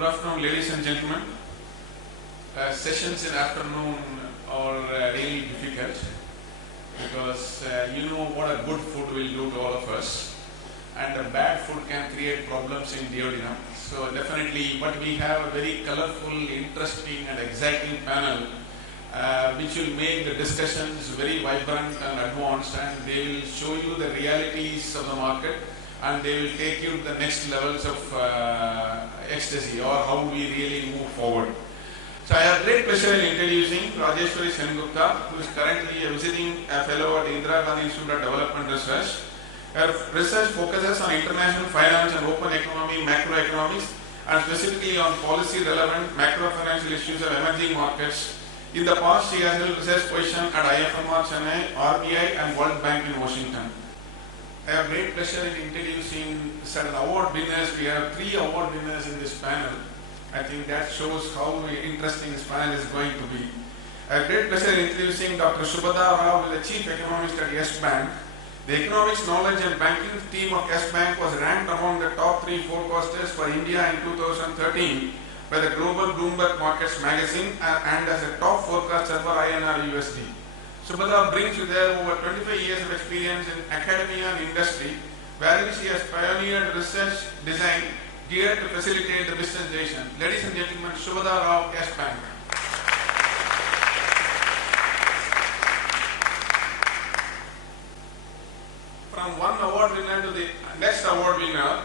Good afternoon, ladies and gentlemen. Sessions in afternoon are really difficult because you know what a good food will do to all of us, and a bad food can create problems in duodenum. So definitely, but we have a very colorful, interesting and exciting panel which will make the discussions very vibrant and advanced, and they will show you the realities of the market, and they will take you to the next levels of ecstasy, or how we really move forward. So I have great pleasure in introducing Rajeshwari Sengupta, who is currently a visiting fellow at Indira Gandhi Institute of Development Research. Her research focuses on international finance and open economy, macroeconomics, and specifically on policy relevant macro-financial issues of emerging markets. In the past, she has held research position at IFMR Chennai, RBI and World Bank in Washington. I have great pleasure in introducing certain award winners. We have 3 award winners in this panel. I think that shows how interesting this panel is going to be. I have great pleasure in introducing Dr. Subhadra Rao, who is the Chief Economist at Yes Bank. The Economics Knowledge and Banking team of Yes Bank was ranked among the top 3 forecasters for India in 2013 by the Global Bloomberg Markets magazine and as a top forecaster for INR USD. Subhadra brings with her over 25 years of experience in academia and industry, wherein she has pioneered research design geared to facilitate the business creation. Ladies and gentlemen, Subhadra Rao, Yes Bank. From one award winner to the next award winner,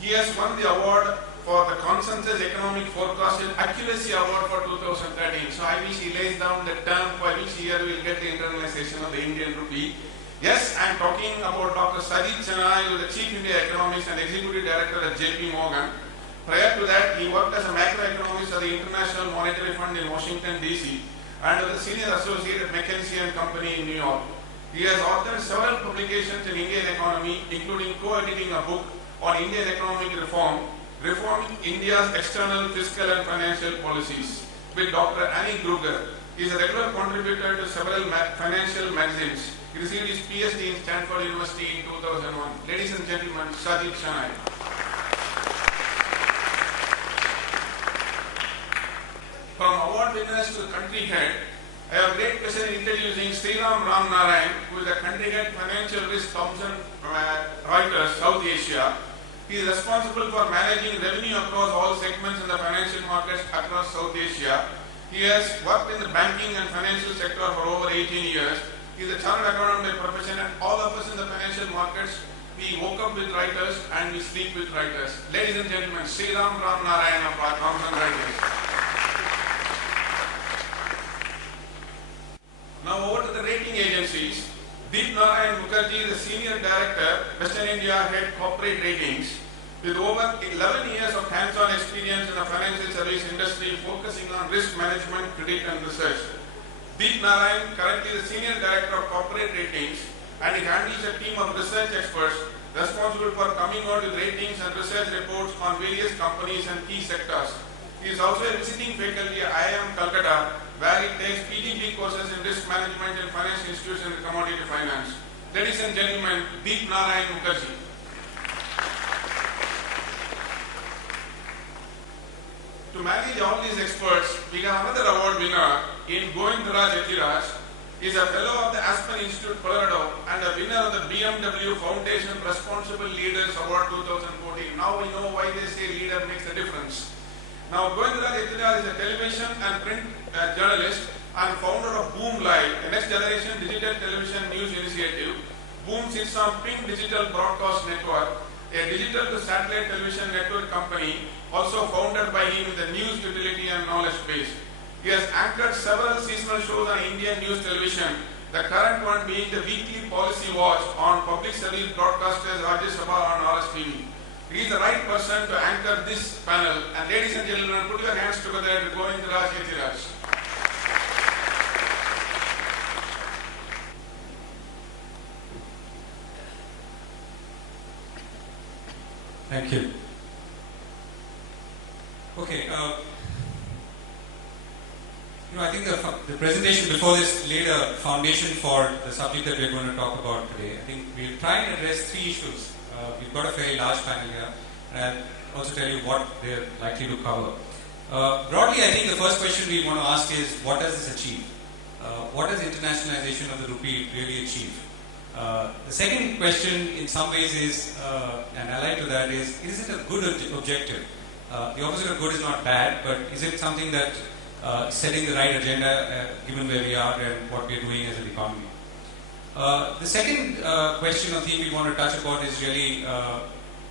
he has won the award for the Consensus Economic Forecast Accuracy Award for 2013. So I wish he lays down the term for which year we will get the internalization of the Indian rupee. Yes, I am talking about Dr. Sajid Chennai, who is the Chief India Economist and Executive Director at JP Morgan. Prior to that, he worked as a macroeconomist at the International Monetary Fund in Washington, D.C. and as a Senior Associate at McKinsey & Company in New York. He has authored several publications in Indian economy, including co-editing a book on Indian economic reform, Reforming India's External, Fiscal and Financial Policies, with Dr. Annie Kruger. He is a regular contributor to several financial magazines. He received his PhD in Stanford University in 2001. Ladies and gentlemen, Sajid Chennai. From award winners to country head, I have great pleasure in introducing Sriram Ram Narayan, who is the country head Financial Risk Thomson Reuters, South Asia. He is responsible for managing revenue across all segments in the financial markets across South Asia. He has worked in the banking and financial sector for over 18 years. He is a chartered accountant by profession, and all of us in the financial markets, we woke up with writers and we sleep with writers. Ladies and gentlemen, Sriram Ram Narayan of our Thomson Reuters. Now over to the rating agencies. Deep Narayan Mukherjee is the Senior Director, Western India Head Corporate Ratings, with over 11 years of hands-on experience in the financial service industry, focusing on risk management, credit and research. Deep Narayan, currently the Senior Director of Corporate Ratings, and he handles a team of research experts responsible for coming out with ratings and research reports on various companies and key sectors. He is also a visiting faculty at IIM Calcutta, where he takes PGP courses in risk management and financial institutions and commodity finance. Ladies and gentlemen, Deep Narayan Mukherjee. To manage all these experts, we have another award winner in Govindaraj Yethiraj. He is a fellow of the Aspen Institute, Colorado, and a winner of the BMW Foundation Responsible Leaders Award 2014. Now we know why they say leader makes a difference. Now, Govindaraj Yethiraj is a television and print journalist and founder of Boom Live, a next generation digital television news initiative. Boom sits on Pink Digital Broadcast Network, a digital to satellite television network company, also founded by him in the news utility and knowledge base. He has anchored several seasonal shows on Indian news television, the current one being the weekly Policy Watch on public service broadcasters Rajya Sabha on RSTV. He is the right person to anchor this panel. And ladies and gentlemen, put your hands together to Govindaraj Yethiraj. Thank you. Okay, I think the presentation before this laid a foundation for the subject that we're going to talk about today. I think we'll try and address 3 issues. We've got a very large panel here. And also tell you what they're likely to cover. Broadly, I think the first question we want to ask is, what does this achieve? What does internationalization of the rupee really achieve? The second question, in some ways, is, and allied to that, is it a good objective? The opposite of good is not bad, but is it something that setting the right agenda, given where we are and what we are doing as an economy? The second question or theme we want to touch upon is really,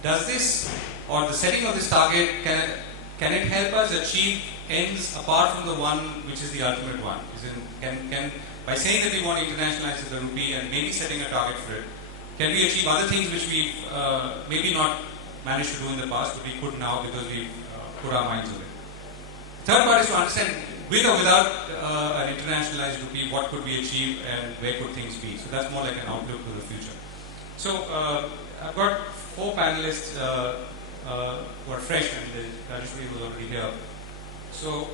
does this, or the setting of this target, can it help us achieve ends apart from the one which is the ultimate one? By saying that we want to internationalize the rupee and maybe setting a target for it, can we achieve other things which we've maybe not managed to do in the past, but we could now because we've put our minds on it? Third part is to understand, with or without an internationalized rupee, what could we achieve and where could things be? So that's more like an outlook to the future. So I've got four panelists who are fresh, and Rajeshwari was already here. So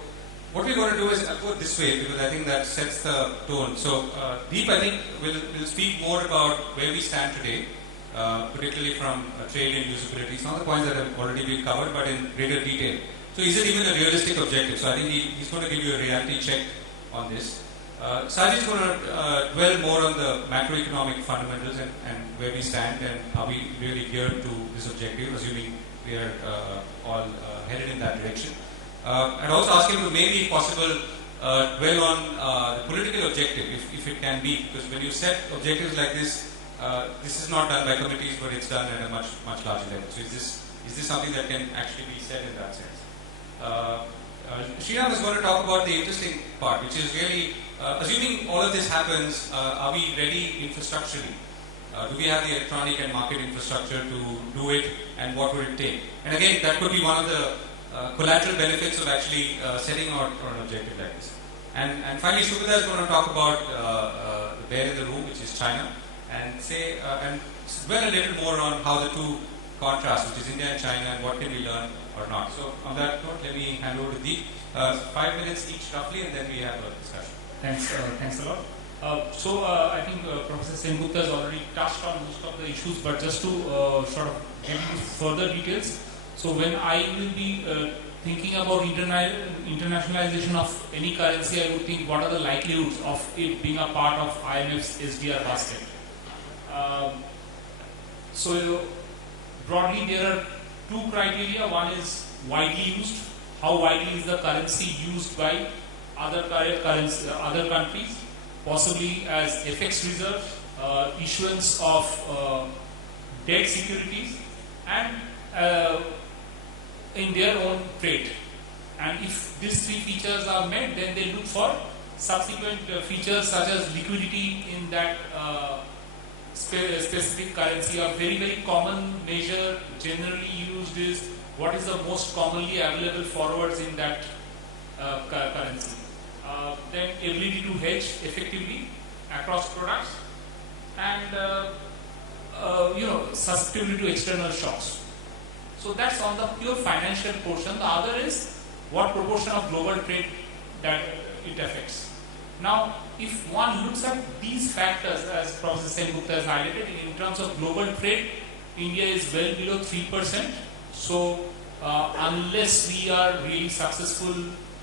what we're going to do is, I'll go this way because I think that sets the tone. So Deep, I think, will speak more about where we stand today, particularly from trade and usability. Some of the points that have already been covered, but in greater detail. So is it even a realistic objective? So I think he's going to give you a reality check on this. Sajid is going to dwell more on the macroeconomic fundamentals and where we stand and how we really geared to this objective, assuming we are all headed in that direction. And also ask him to maybe, if possible, dwell on the political objective, if it can be, because when you set objectives like this, this is not done by committees, but it's done at a much larger level. So is this something that can actually be said in that sense? Sriram is going to talk about the interesting part, which is really, assuming all of this happens, are we ready infrastructurally? Do we have the electronic and market infrastructure to do it, and what would it take? And again, that could be one of the collateral benefits of actually setting out for an objective like this. And finally, Shubhada is going to talk about the bear in the room, which is China, and say, and dwell a little more on how the two contrast, which is India and China, and what can we learn or not. So on that note, let me hand over to Deep. 5 minutes each roughly, and then we have a discussion. Thanks a lot. I think Professor Sengupta has already touched on most of the issues, but just to sort of get into further details. So when I will be thinking about internationalization of any currency, I would think what are the likelihoods of it being a part of IMF's SDR basket. So broadly, there are two criteria. One is widely used. How widely is the currency used by other countries, possibly as FX reserves, issuance of debt securities, and in their own trade. And if these three features are met, then they look for subsequent features such as liquidity in that specific currency. A very common measure generally used is what is the most commonly available forwards in that currency. Then ability to hedge effectively across products, and susceptibility to external shocks. So that's on the pure financial portion. The other is what proportion of global trade that it affects. Now, if one looks at these factors, as Professor Sengupta has highlighted, in terms of global trade, India is well below 3%. So, unless we are really successful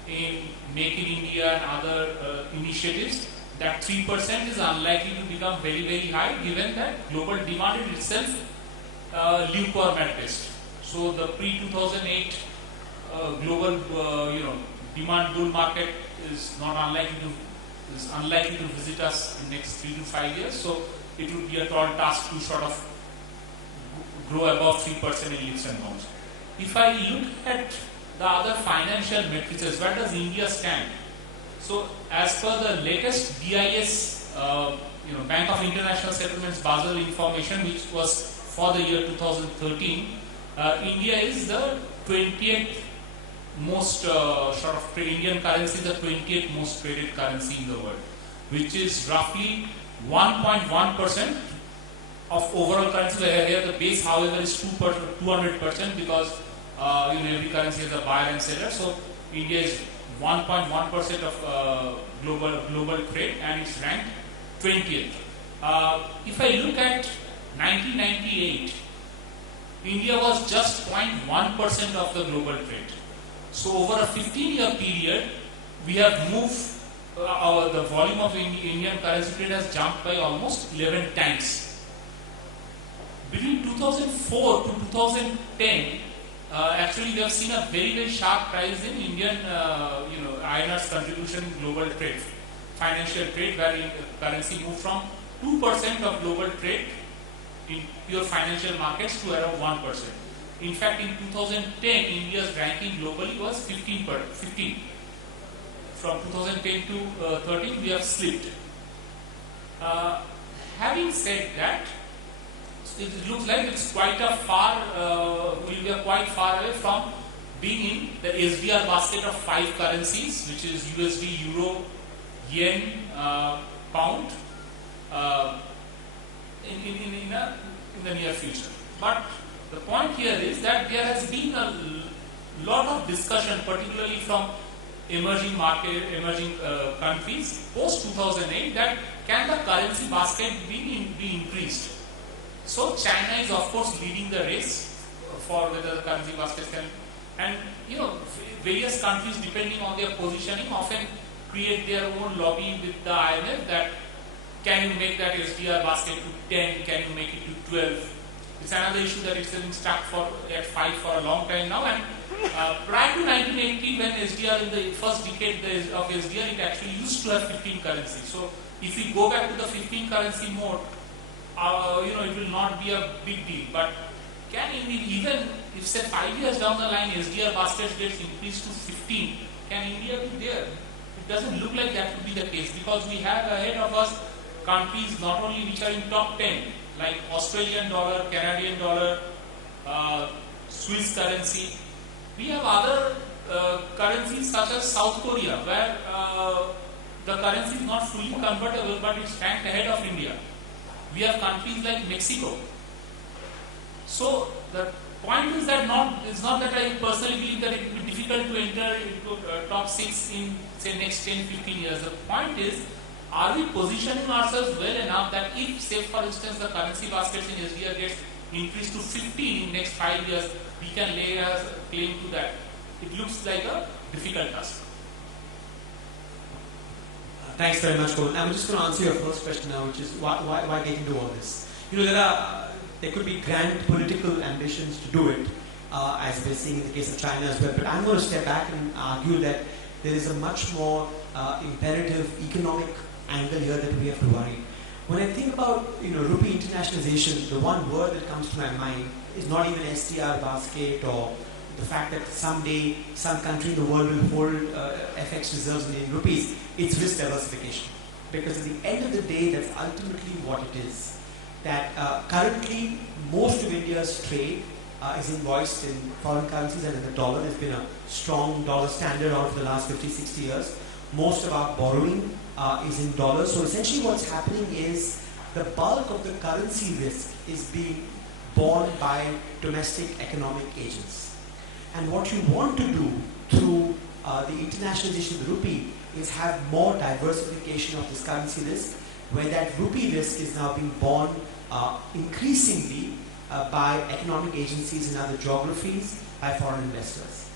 in Make in India and other initiatives, that 3% is unlikely to become very high, given that global demand in itself lukewarm at best. So the pre-2008 global demand bull market is unlikely to visit us in the next 3 to 5 years. So it would be a tall task to sort of grow above 3% in leaps and bounds. If I look at the other financial matrices, where does India stand? So as per the latest BIS, Bank of International Settlements Basel information, which was for the year 2013, India is the 20th most Indian currency, the 20th most traded currency in the world, which is roughly 1.1% of overall currency. Here the base, however, is 200%, because every currency has a buyer and seller. So India is 1.1% of global trade, and it's ranked 20th. If I look at 1998, India was just 0.1% of the global trade. So over a 15-year period, we have moved, the volume of Indian currency trade has jumped by almost 11 times. Between 2004 to 2010, actually we have seen a very, very sharp rise in Indian, INR's contribution in global trade, financial trade, where currency moved from 2% of global trade in pure financial markets to around 1%. In fact, in 2010, India's ranking globally was 15. From 2010 to 13, we have slipped. Having said that, it looks like it's quite a we are quite far away from being in the SDR basket of 5 currencies, which is USD, Euro, Yen, Pound, in the near future. But the point here is that there has been a lot of discussion, particularly from emerging countries post 2008, that can the currency basket be increased. So China is of course leading the race for whether the currency basket can, and various countries, depending on their positioning, often create their own lobby with the IMF that can you make that SDR basket to 10, can you make it to 12. It's another issue that it's been stuck at 5 for a long time now, and prior to 1980, when SDR, in the first decade of SDR, it actually used to have 15 currencies. So if we go back to the 15 currency mode, it will not be a big deal. But can even if say 5 years down the line SDR basket gets increased to 15, can India be there? It doesn't look like that would be the case, because we have ahead of us countries not only which are in top 10, like Australian dollar, Canadian dollar, Swiss currency. We have other currencies such as South Korea, where the currency is not fully convertible, but it's ranked ahead of India. We have countries like Mexico. So the point is that it's not that I personally believe that it will be difficult to enter into top 6 in say next 10-15 years. The point is, are we positioning ourselves well enough that if, say for instance, the currency baskets in SDR gets increased to 15 in next 5 years, we can lay a claim to that? It looks like a difficult task. Thanks very much, Govind. I'm just going to answer your first question now, which is why get into all this? There could be grand political ambitions to do it, as we're seeing in the case of China as well. But I'm going to step back and argue that there is a much more imperative economic angle here that we have to worry. When I think about rupee internationalization, the one word that comes to my mind is not even SDR basket or the fact that someday some country in the world will hold FX reserves in rupees. It's risk diversification. Because at the end of the day, that's ultimately what it is. That currently most of India's trade is invoiced in foreign currencies and in the dollar. There's been a strong dollar standard out for the last 50-60 years. Most of our borrowing is in dollars. So essentially what's happening is the bulk of the currency risk is being borne by domestic economic agents. And what you want to do through the internationalization of the rupee is have more diversification of this currency risk, where that rupee risk is now being borne increasingly by economic agencies in other geographies, by foreign investors.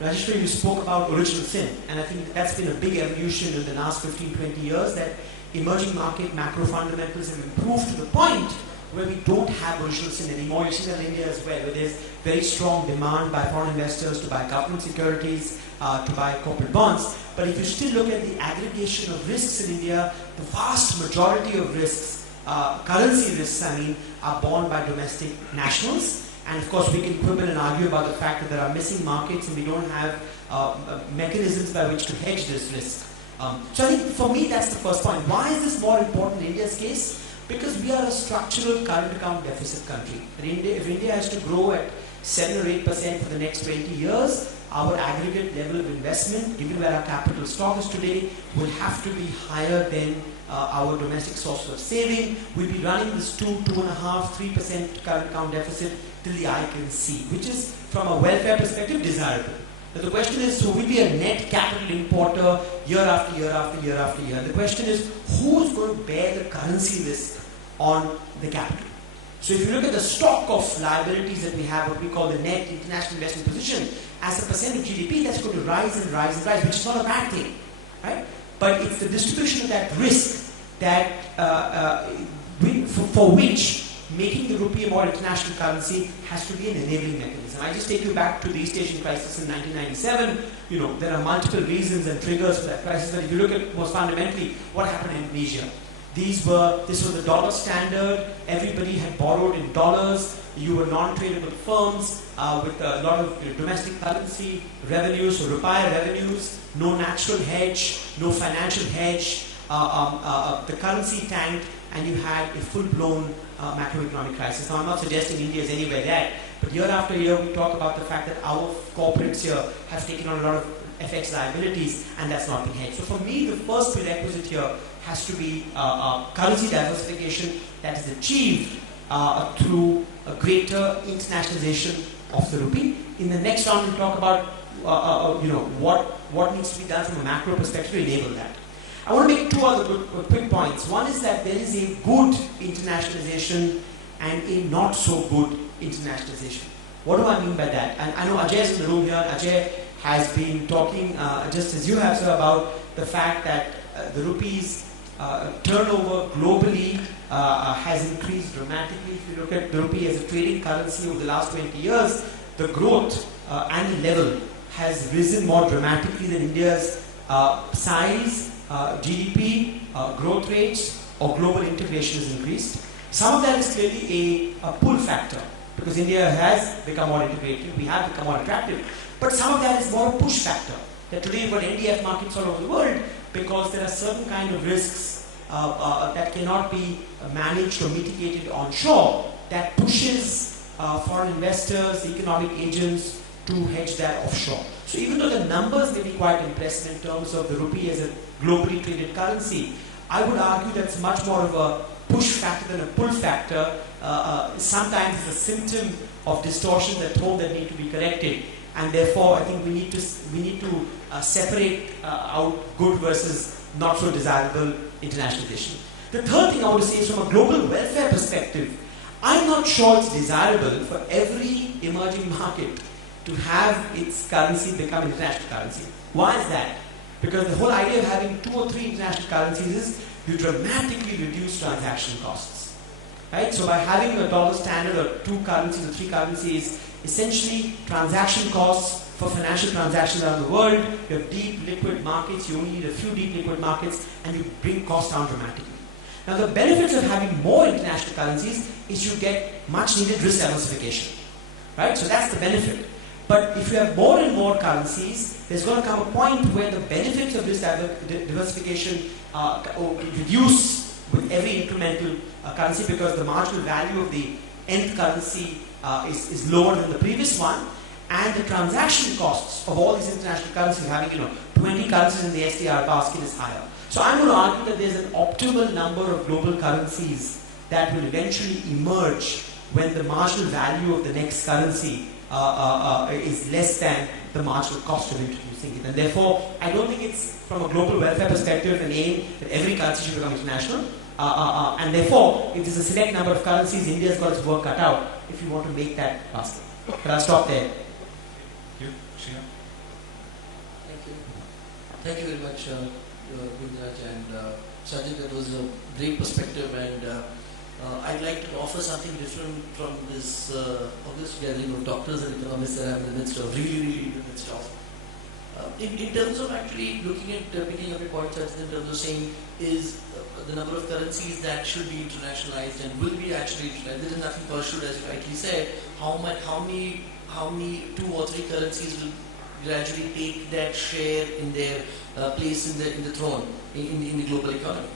Rajeshwari, you spoke about original sin, and I think that's been a big evolution in the last 15-20 years, that emerging market macro fundamentals have improved to the point where we don't have original sin anymore. You see that in India as well, where there's very strong demand by foreign investors to buy government securities, to buy corporate bonds. But if you still look at the aggregation of risks in India, the vast majority of risks, currency risks, are borne by domestic nationals. And of course, we can quibble and argue about the fact that there are missing markets and we don't have mechanisms by which to hedge this risk. So I think for me, that's the first point. Why is this more important in India's case? Because we are a structural current account deficit country. If India has to grow at 7 or 8% for the next 20 years, our aggregate level of investment, given where our capital stock is today, will have to be higher than our domestic source of saving. We'll be running this 2.5%, 3% current account deficit till the eye can see, which is, from a welfare perspective, desirable. But the question is, so we'll be a net capital importer year after year after year after year. The question is, who's going to bear the currency risk on the capital? So if you look at the stock of liabilities that we have, what we call the net international investment position, as a percent of GDP, that's going to rise and rise and rise, which is not a bad thing, right? But it's the distribution of that risk that for which making the rupee a more international currency has to be an enabling mechanism. I just take you back to the East Asian crisis in 1997. You know, there are multiple reasons and triggers for that crisis, but if you look at most fundamentally what happened in Indonesia, this was the dollar standard, everybody had borrowed in dollars, you were non-tradable firms with a lot of domestic currency revenues, so rupiah revenues, no natural hedge, no financial hedge, the currency tanked, and you had a full-blown macroeconomic crisis. Now, I'm not suggesting India is anywhere there, but year after year we talk about the fact that our corporates here have taken on a lot of FX liabilities, and that's not been hedged. So for me, the first prerequisite here has to be currency diversification that is achieved through a greater internationalization of the rupee. In the next round, we'll talk about what needs to be done from a macro perspective to enable that. I want to make two other quick points. One is that there is a good internationalization and a not so good internationalization. What do I mean by that? And I know Ajay is in the room here. Ajay has been talking, just as you have, sir, about the fact that the rupee's turnover globally has increased dramatically. If you look at the rupee as a trading currency over the last 20 years, the growth and the level has risen more dramatically than India's size, GDP, growth rates, or global integration has increased. Some of that is clearly a pull factor, because India has become more integrated, we have become more attractive. But some of that is more a push factor, that today you've got NDF markets all over the world, because there are certain kind of risks that cannot be managed or mitigated onshore, that pushes foreign investors, economic agents to hedge that offshore. So even though the numbers may be quite impressive in terms of the rupee as a globally traded currency, I would argue that's much more of a push factor than a pull factor. Sometimes it's a symptom of distortions at home that need to be corrected, and therefore I think we need to separate out good versus not so desirable internationalization. The third thing I want to say is, from a global welfare perspective, I'm not sure it's desirable for every emerging market to have its currency become international currency. Why is that? Because the whole idea of having 2 or 3 international currencies is you dramatically reduce transaction costs. Right? So by having a dollar standard or 2 currencies or 3 currencies, essentially transaction costs for financial transactions around the world, you have deep liquid markets, you only need a few deep liquid markets, and you bring costs down dramatically. Now the benefits of having more international currencies is you get much needed risk diversification. Right? So that's the benefit. But if you have more and more currencies, there's going to come a point where the benefits of this diversification reduce with every incremental currency, because the marginal value of the nth currency is lower than the previous one, and the transaction costs of all these international currencies, having 20 currencies in the SDR basket, is higher. So I'm going to argue that there's an optimal number of global currencies that will eventually emerge when the marginal value of the next currency is less than the marginal cost of introducing it. And therefore, I don't think it's, from a global welfare perspective, an aim that every currency should become international. And therefore, if there's a select number of currencies, India's got its work cut out if you want to make that basket. But I'll stop there. You, Shreya? Thank you. Thank you very much, Gundaraj and Sajid. That was a great perspective, and I'd like to offer something different from this august gathering of doctors and economists that I'm in the midst of, really in the midst of. In terms of actually looking at picking up a point, in terms of saying is the number of currencies that should be internationalized and will be actually internationalized. There is nothing pursued, as you rightly said. How many 2 or 3 currencies will gradually take that share in their place in the throne in the global economy?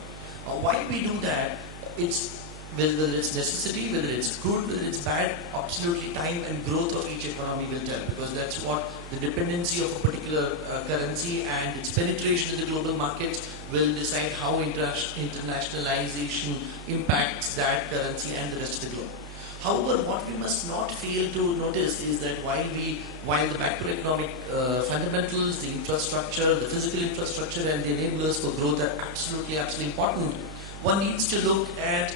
Why we do that? It's whether it's necessity, whether it's good, whether it's bad, absolutely time and growth of each economy will tell, because that's what the dependency of a particular currency and its penetration in the global markets will decide how internationalization impacts that currency and the rest of the globe. However, what we must not fail to notice is that while the macroeconomic fundamentals, the infrastructure, the physical infrastructure and the enablers for growth are absolutely important, one needs to look at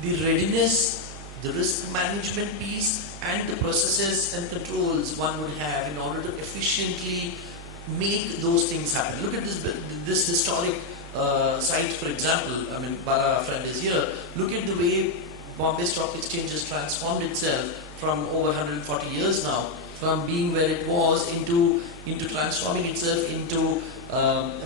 the readiness the risk management piece, and the processes and controls one would have in order to efficiently make those things happen. Look at this historic site, for example. I mean, Bala, our friend, is here. Look at the way Bombay Stock Exchange has transformed itself from over 140 years now, from being where it was into transforming itself into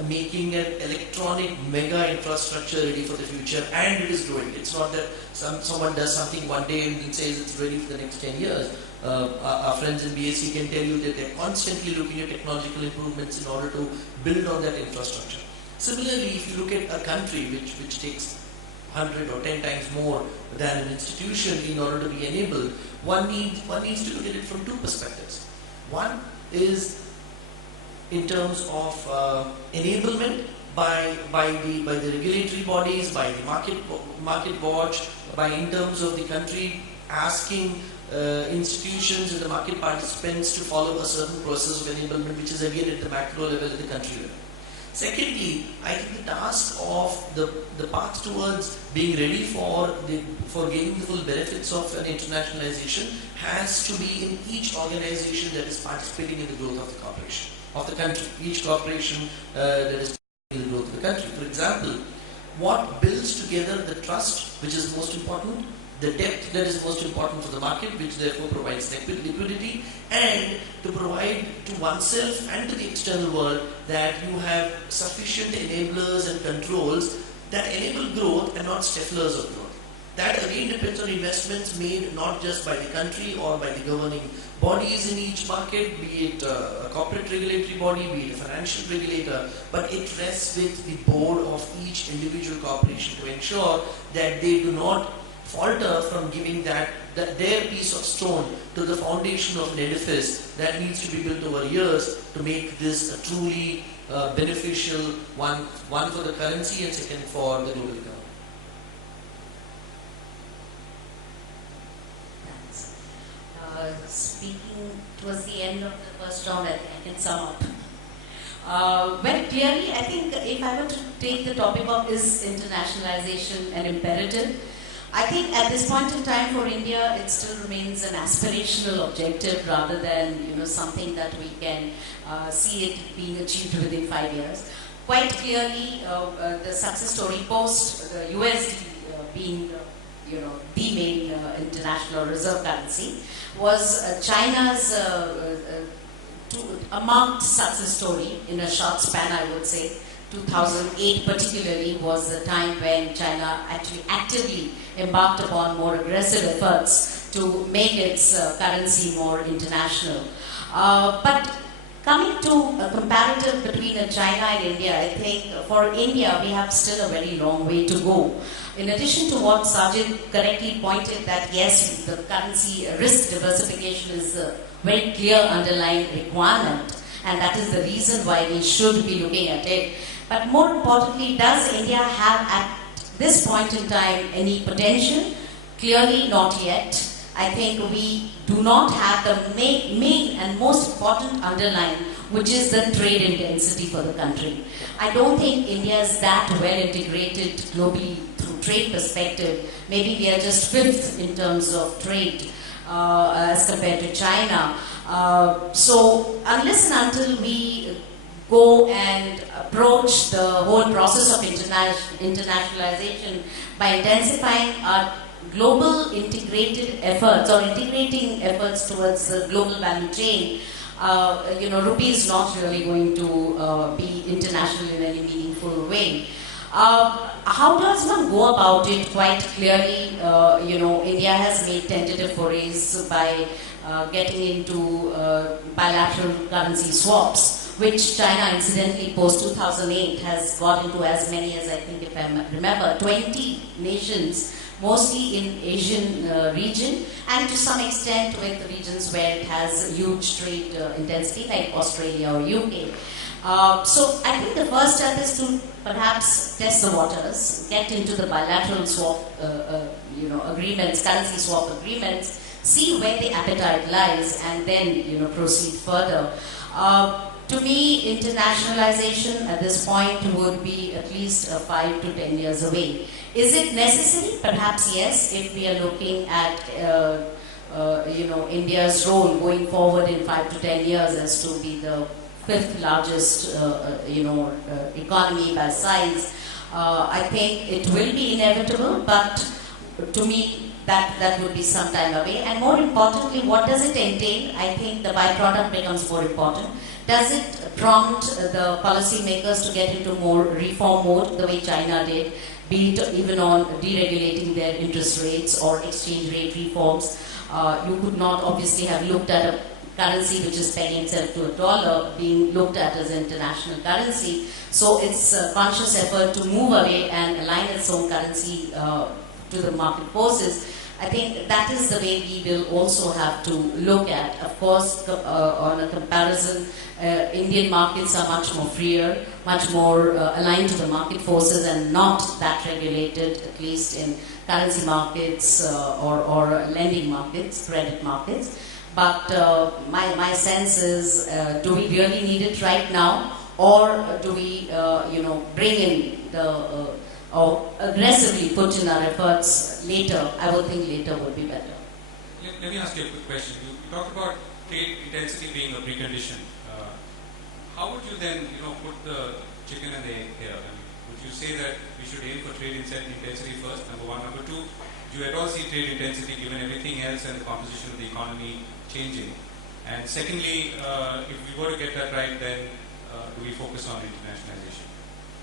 making an electronic mega infrastructure ready for the future, and it is growing. It's not that someone does something one day and then says it's ready for the next 10 years. Our friends in BSc can tell you that they're constantly looking at technological improvements in order to build on that infrastructure. Similarly, if you look at a country which takes 100 or 10 times more than an institution in order to be enabled, one needs to look at it from two perspectives. One is in terms of enablement by the regulatory bodies, by the market watch, by in terms of the country asking institutions and the market participants to follow a certain process of enablement, which is again at the macro level, at the country level. Secondly, I think the task of the path towards being ready for gaining the full benefits of an internationalization has to be in each organization that is participating in the growth of the corporation, of the country. Each corporation that is participating in the growth of the country. For example, what builds together the trust, which is most important, the depth that is most important for the market, which therefore provides liquidity, and to provide to oneself and to the external world that you have sufficient enablers and controls that enable growth and not stiflers of growth. That again depends on investments made not just by the country or by the governing bodies in each market, be it a corporate regulatory body, be it a financial regulator, but it rests with the board of each individual corporation to ensure that they do not falter from giving their piece of stone to the foundation of an edifice that needs to be built over years to make this a truly beneficial one for the currency and second for the global economy. Thanks. Speaking towards the end of the first round, I think I can sum up. Well, clearly, I think if I were to take the topic of is internationalization an imperative, I think at this point in time for India, it still remains an aspirational objective rather than something that we can see it being achieved within 5 years. Quite clearly, the success story post the USD being the main international reserve currency was China's a marked success story in a short span, I would say. 2008 particularly was the time when China actually actively embarked upon more aggressive efforts to make its currency more international. But coming to a comparative between China and India, I think for India we have still a very long way to go. In addition to what Sajid correctly pointed that yes, the currency risk diversification is a very clear underlying requirement, and that is the reason why we should be looking at it. But more importantly, does India have at this point in time any potential? Clearly not yet. I think we do not have the main and most important underline, which is the trade intensity for the country. I don't think India is that well integrated globally through trade perspective. Maybe we are just fifth in terms of trade as compared to China. So unless and until we go and approach the whole process of internationalization by intensifying our global integrated efforts or integrating efforts towards the global value chain, rupee is not really going to be international in any meaningful way. How does one go about it? Quite clearly, India has made tentative forays by getting into bilateral currency swaps, which China incidentally post-2008 has got into as many as, I think if I remember, 20 nations, mostly in Asian region, and to some extent with regions where it has huge trade intensity like Australia or UK. So I think the first step is to perhaps test the waters, get into the bilateral swap agreements, currency swap agreements, see where the appetite lies, and then proceed further. To me, internationalization at this point would be at least 5 to 10 years away. Is it necessary? Perhaps yes, if we are looking at India's role going forward in 5 to 10 years as to be the fifth largest economy by size. I think it will be inevitable, but to me that would be some time away. And more importantly, what does it entail? I think the byproduct becomes more important. Does it prompt the policymakers to get into more reform mode the way China did, be it even on deregulating their interest rates or exchange rate reforms? You could not obviously have looked at a currency which is pegging itself to a dollar being looked at as international currency. So it's a conscious effort to move away and align its own currency to the market forces. I think that is the way we will also have to look at. Of course, on a comparison, Indian markets are much more freer, much more aligned to the market forces and not that regulated, at least in currency markets or lending markets, credit markets. But my sense is, do we really need it right now, or do we, bring in the or aggressively put in our efforts later? I would think later would be better. Let me ask you a quick question. You talked about trade intensity being a precondition. How would you then, put the chicken and the egg here? I mean, would you say that we should aim for trade intensity first, number one? Number two, do you at all see trade intensity given everything else and the composition of the economy changing? And secondly, if we were to get that right, then do we focus on internationalization?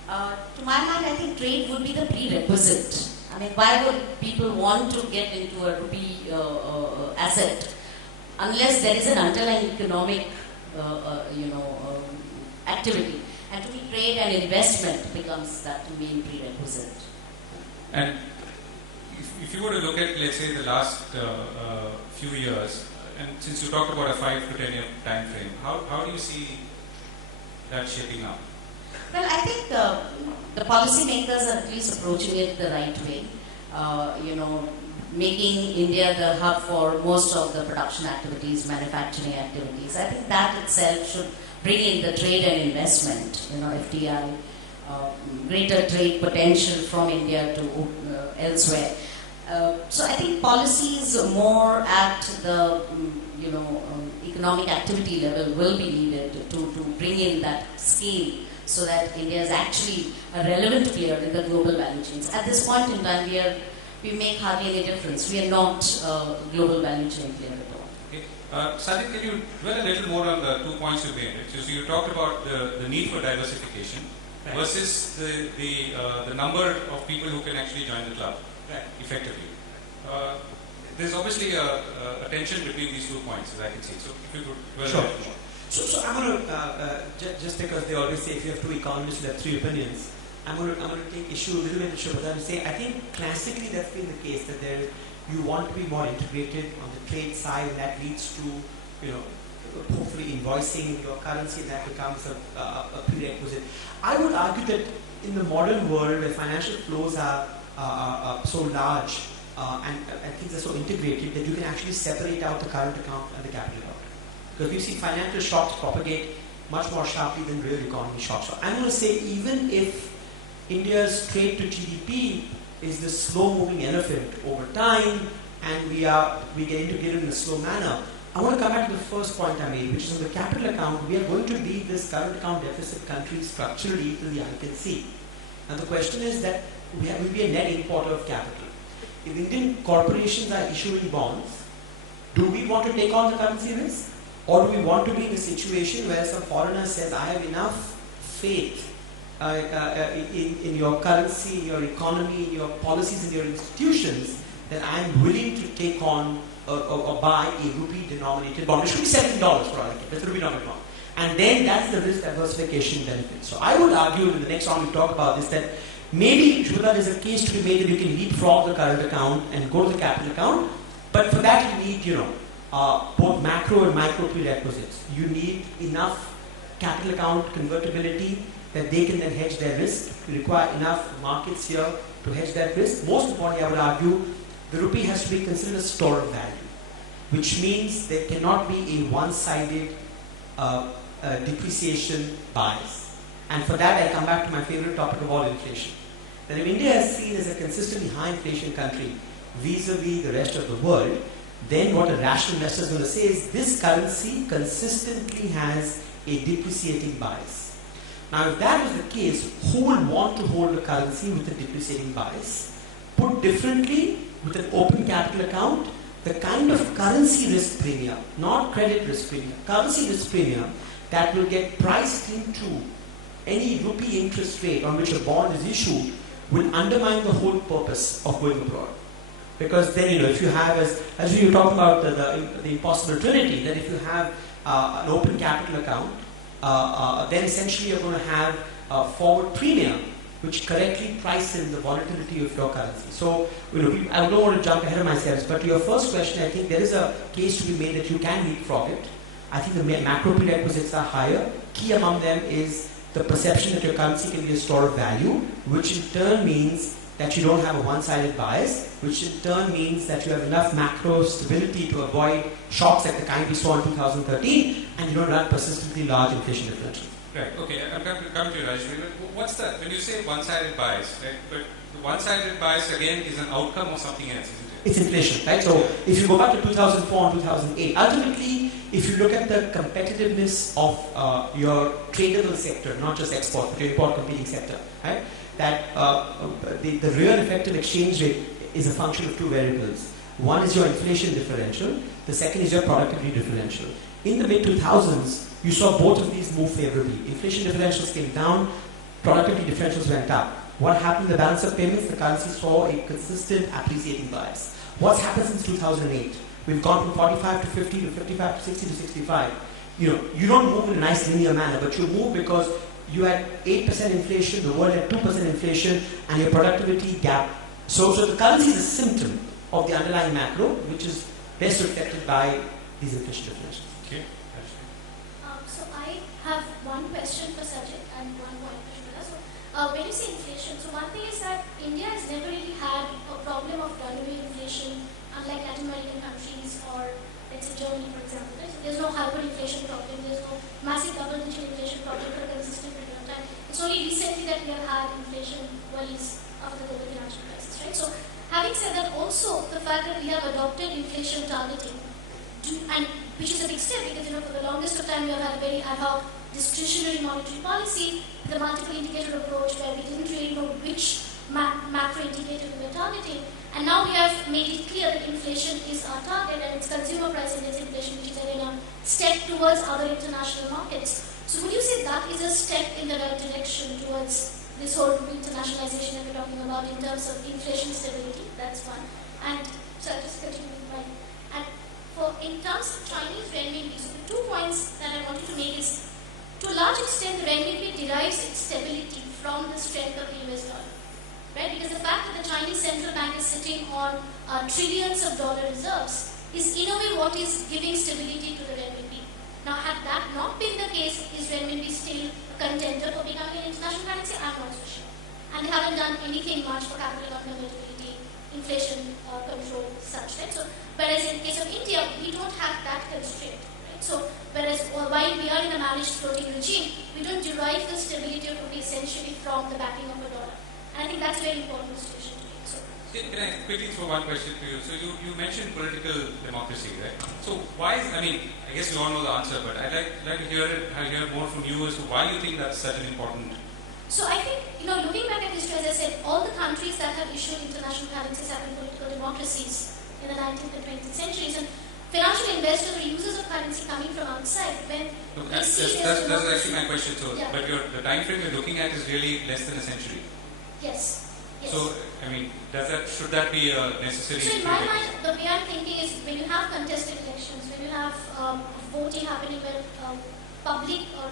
To my mind, I think trade would be the prerequisite. I mean, why would people want to get into a rupee asset unless there is an underlying economic, activity? And to me, trade and investment becomes that main prerequisite. And if you were to look at, let's say, the last few years, and since you talked about a 5 to 10 year time frame, how do you see that shaping up? Well, I think the policymakers are at least approaching it the right way. Making India the hub for most of the production activities, manufacturing activities. I think that itself should bring in the trade and investment, FDI, greater trade potential from India to elsewhere. So I think policies more at the economic activity level will be needed to bring in that scale, so that India is actually a relevant player in the global value chains. At this point in time, we make hardly any difference. We are not a global value chain player at all. Okay. Sajid, can you dwell a little more on the 2 points you made? So you talked about the need for diversification versus the number of people who can actually join the club effectively. There's obviously a tension between these 2 points, as I can see. So if you could dwell a little more. So I'm going to, just because they always say if you have 2 economists, you have 3 opinions, I'm going to take issue a little bit with Shobhita and say, I think classically that's been the case, that you want to be more integrated on the trade side, and that leads to, hopefully invoicing your currency, and that becomes a prerequisite. I would argue that in the modern world where financial flows are so large and things are so integrated, that you can actually separate out the current account and the capital account. Because we've seen financial shocks propagate much more sharply than real economy shocks. So I'm going to say, even if India's trade to GDP is this slow-moving elephant over time, and we get integrated in a slow manner, I want to come back to the first point I made, which is on the capital account. We are going to leave this current account deficit country structurally till the eye can see. Now the question is that we'll be a net importer of capital. If Indian corporations are issuing bonds, do we want to take on the currency risk? Or do we want to be in a situation where some foreigner says, I have enough faith in your currency, in your economy, in your policies, in your institutions, that I am willing to take on or buy a rupee-denominated bond. It should be $17 for all. That's a rupee-denominated bond. And then that's the risk diversification benefit. So I would argue in the next round we talk about this, that maybe, Shobhita, there's a case to be made that you can leapfrog the current account and go to the capital account, but for that you need, both macro and micro prerequisites. You need enough capital account convertibility that they can then hedge their risk. You require enough markets here to hedge that risk. Most importantly, I would argue, the rupee has to be considered a store of value, which means there cannot be a one-sided depreciation bias. And for that, I come back to my favorite topic of all, inflation. that if India is seen as a consistently high inflation country vis-a-vis the rest of the world, then what a rational investor is going to say is this currency consistently has a depreciating bias. Now, if that was the case, who would want to hold a currency with a depreciating bias? Put differently, with an open capital account, the kind of currency risk premium, not credit risk premium, currency risk premium that will get priced into any rupee interest rate on which a bond is issued will undermine the whole purpose of going abroad. Because then, if you have, as you talk about the impossible trinity, that if you have an open capital account, then essentially you're going to have a forward premium which correctly prices in the volatility of your currency. So, I don't want to jump ahead of myself, but to your first question, I think there is a case to be made that you can leapfrog it. I think the macro prerequisites are higher. Key among them is the perception that your currency can be a store of value, which in turn means that you don't have a one-sided bias, which in turn means that you have enough macro stability to avoid shocks like the kind we saw in 2013, and you don't run persistently large inflation differentials. Right, okay, I'm going to come to you, Rajesh. What's that? When you say one-sided bias, right? But the one-sided bias again is an outcome of something else, isn't it? It's inflation, right? So if you go back to 2004 and 2008, ultimately, if you look at the competitiveness of your tradable sector, not just export, but your import competing sector, right? That the real effective exchange rate is a function of two variables. One is your inflation differential, the second is your productivity differential. In the mid-2000s, you saw both of these move favorably. Inflation differentials came down, productivity differentials went up. What happened in the balance of payments? The currency saw a consistent appreciating bias. What's happened since 2008? We've gone from 45 to 50 to 55 to 60 to 65. You don't move in a nice linear manner, but you move because you had 8% inflation, the world had 2% inflation, and your productivity gap. So the currency is a symptom of the underlying macro, which is best reflected by these inflation differentials. Okay. So I have one question for Sajid and one point for Shweta. So when you say inflation, so one thing is that India has never really had a problem of runaway inflation, unlike Latin American countries or let's say Germany, for example. Right? So there's no hyperinflation problem, there's no massive double-digit inflation problem for a consistent period of time. It's only recently that we have had inflation worries after the global financial crisis, right? So having said that, also the fact that we have adopted inflation targeting, and which is a big step because for the longest of time we have had a very ad hoc discretionary monetary policy, the multiple indicator approach where we didn't really know which macro indicator we were targeting, and now we have made it clear that inflation is our target and it's consumer price index inflation, which is again a step towards other international markets. So would you say that is a step in the right direction towards this whole internationalization that we're talking about in terms of inflation stability? That's one. And so I'll just continue with mine. And in terms of Chinese renminbi, so the 2 points that I wanted to make is, to a large extent, the renminbi derives its stability from the strength of the US dollar, right? Because the fact that the Chinese central bank is sitting on trillions of dollar reserves is in a way what is giving stability to the renminbi. Now, had that not been the case, is renminbi still a contender for becoming an international currency? I'm not so sure. And they haven't done anything much for capital convertibility, inflation control, such, right? So, whereas in the case of India, we don't have that constraint, right? So, whereas while we are in a managed floating regime, we don't derive the stability of rupee essentially from the backing of a dollar. And I think that's a very important distinction to make. So, can I quickly throw one question to you? So you mentioned political democracy, right? So why is, I guess you all know the answer, but I'd like to hear more from you as to why you think that's such an important. So I think, looking back at history, as I said, all the countries that have issued international currencies have been political democracies in the 19th and 20th centuries. And financial investors or users of currency coming from outside, when that's actually my question. So, yeah. But the time frame you're looking at is really less than a century. Yes. So, should that be a necessary? So in my mind, the way I'm thinking is when you have contested elections, when you have voting happening where public or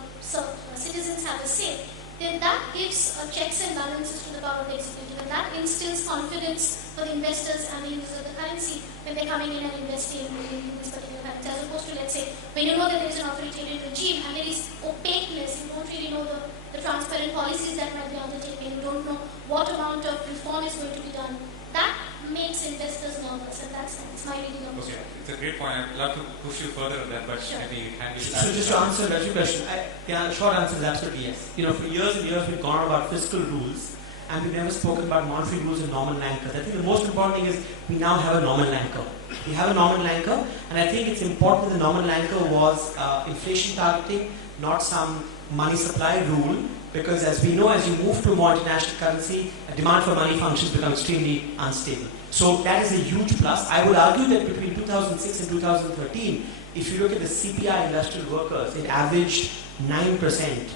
citizens have a say, then that gives checks and balances to the power of the executive, and that instills confidence for the investors and the users of the currency when they're coming in and investing in this particular currency, as opposed to, let's say, when you know that there is an authoritarian regime and there is opaqueness, you don't really know the transparent policies that might be undertaken, you don't know what amount of reform is going to be done. That makes investors nervous, and that's my reading of it. Okay, it's a great point. I'd love to push you further on that, but sure. maybe handy. So just to answer your question, the short answer is absolutely yes. For years and years we've gone about fiscal rules and we've never spoken about monetary rules and nominal anchors. I think the most important thing is we now have a nominal anchor. We have a nominal anchor, and I think it's important that the nominal anchor was inflation targeting, not some money supply rule, because as we know, as you move to a more international currency, a demand for money functions become extremely unstable. So that is a huge plus. I would argue that between 2006 and 2013, if you look at the CPI industrial workers, it averaged 9%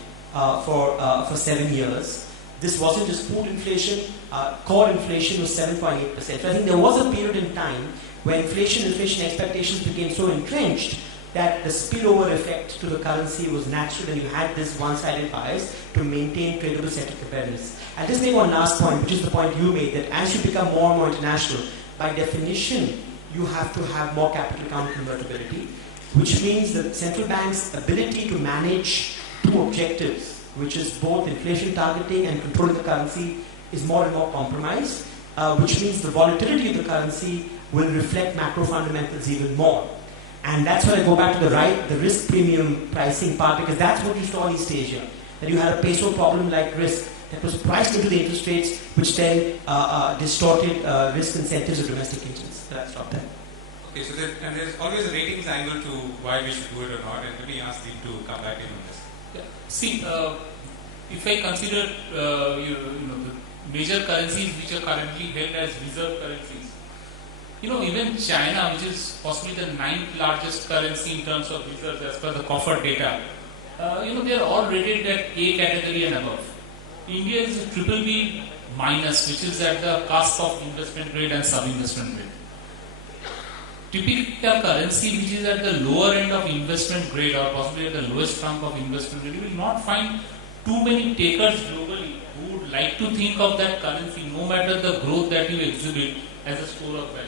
for 7 years. This wasn't just food inflation, core inflation was 7.8%. So I think there was a period in time where inflation expectations became so entrenched that the spillover effect to the currency was natural, and you had this one-sided bias to maintain tradable central competitiveness. I'll just make one last point, which is the point you made, that as you become more and more international, by definition, you have to have more capital account convertibility, which means that central bank's ability to manage two objectives, which is both inflation targeting and controlling the currency, is more and more compromised, which means the volatility of the currency will reflect macro fundamentals even more. And that's where I go back to the risk premium pricing part, because that's what you saw in East Asia. That you had a peso problem like risk that was priced into the interest rates, which then distorted risk incentives of domestic agents. So I'll stop there. Okay, so there's always a ratings angle to why we should do it or not, and let me ask Deep to come back in on this. Yeah. See, if I consider the major currencies which are currently held as reserve currencies, even China, which is possibly the 9th largest currency in terms of reserves as per the COFR data, they are all rated at A category and above. India is a BBB minus, which is at the cusp of investment grade and sub-investment grade. Typically, a currency which is at the lower end of investment grade or possibly at the lowest rank of investment grade, you will not find too many takers globally who would like to think of that currency, no matter the growth that you exhibit, as a store of value.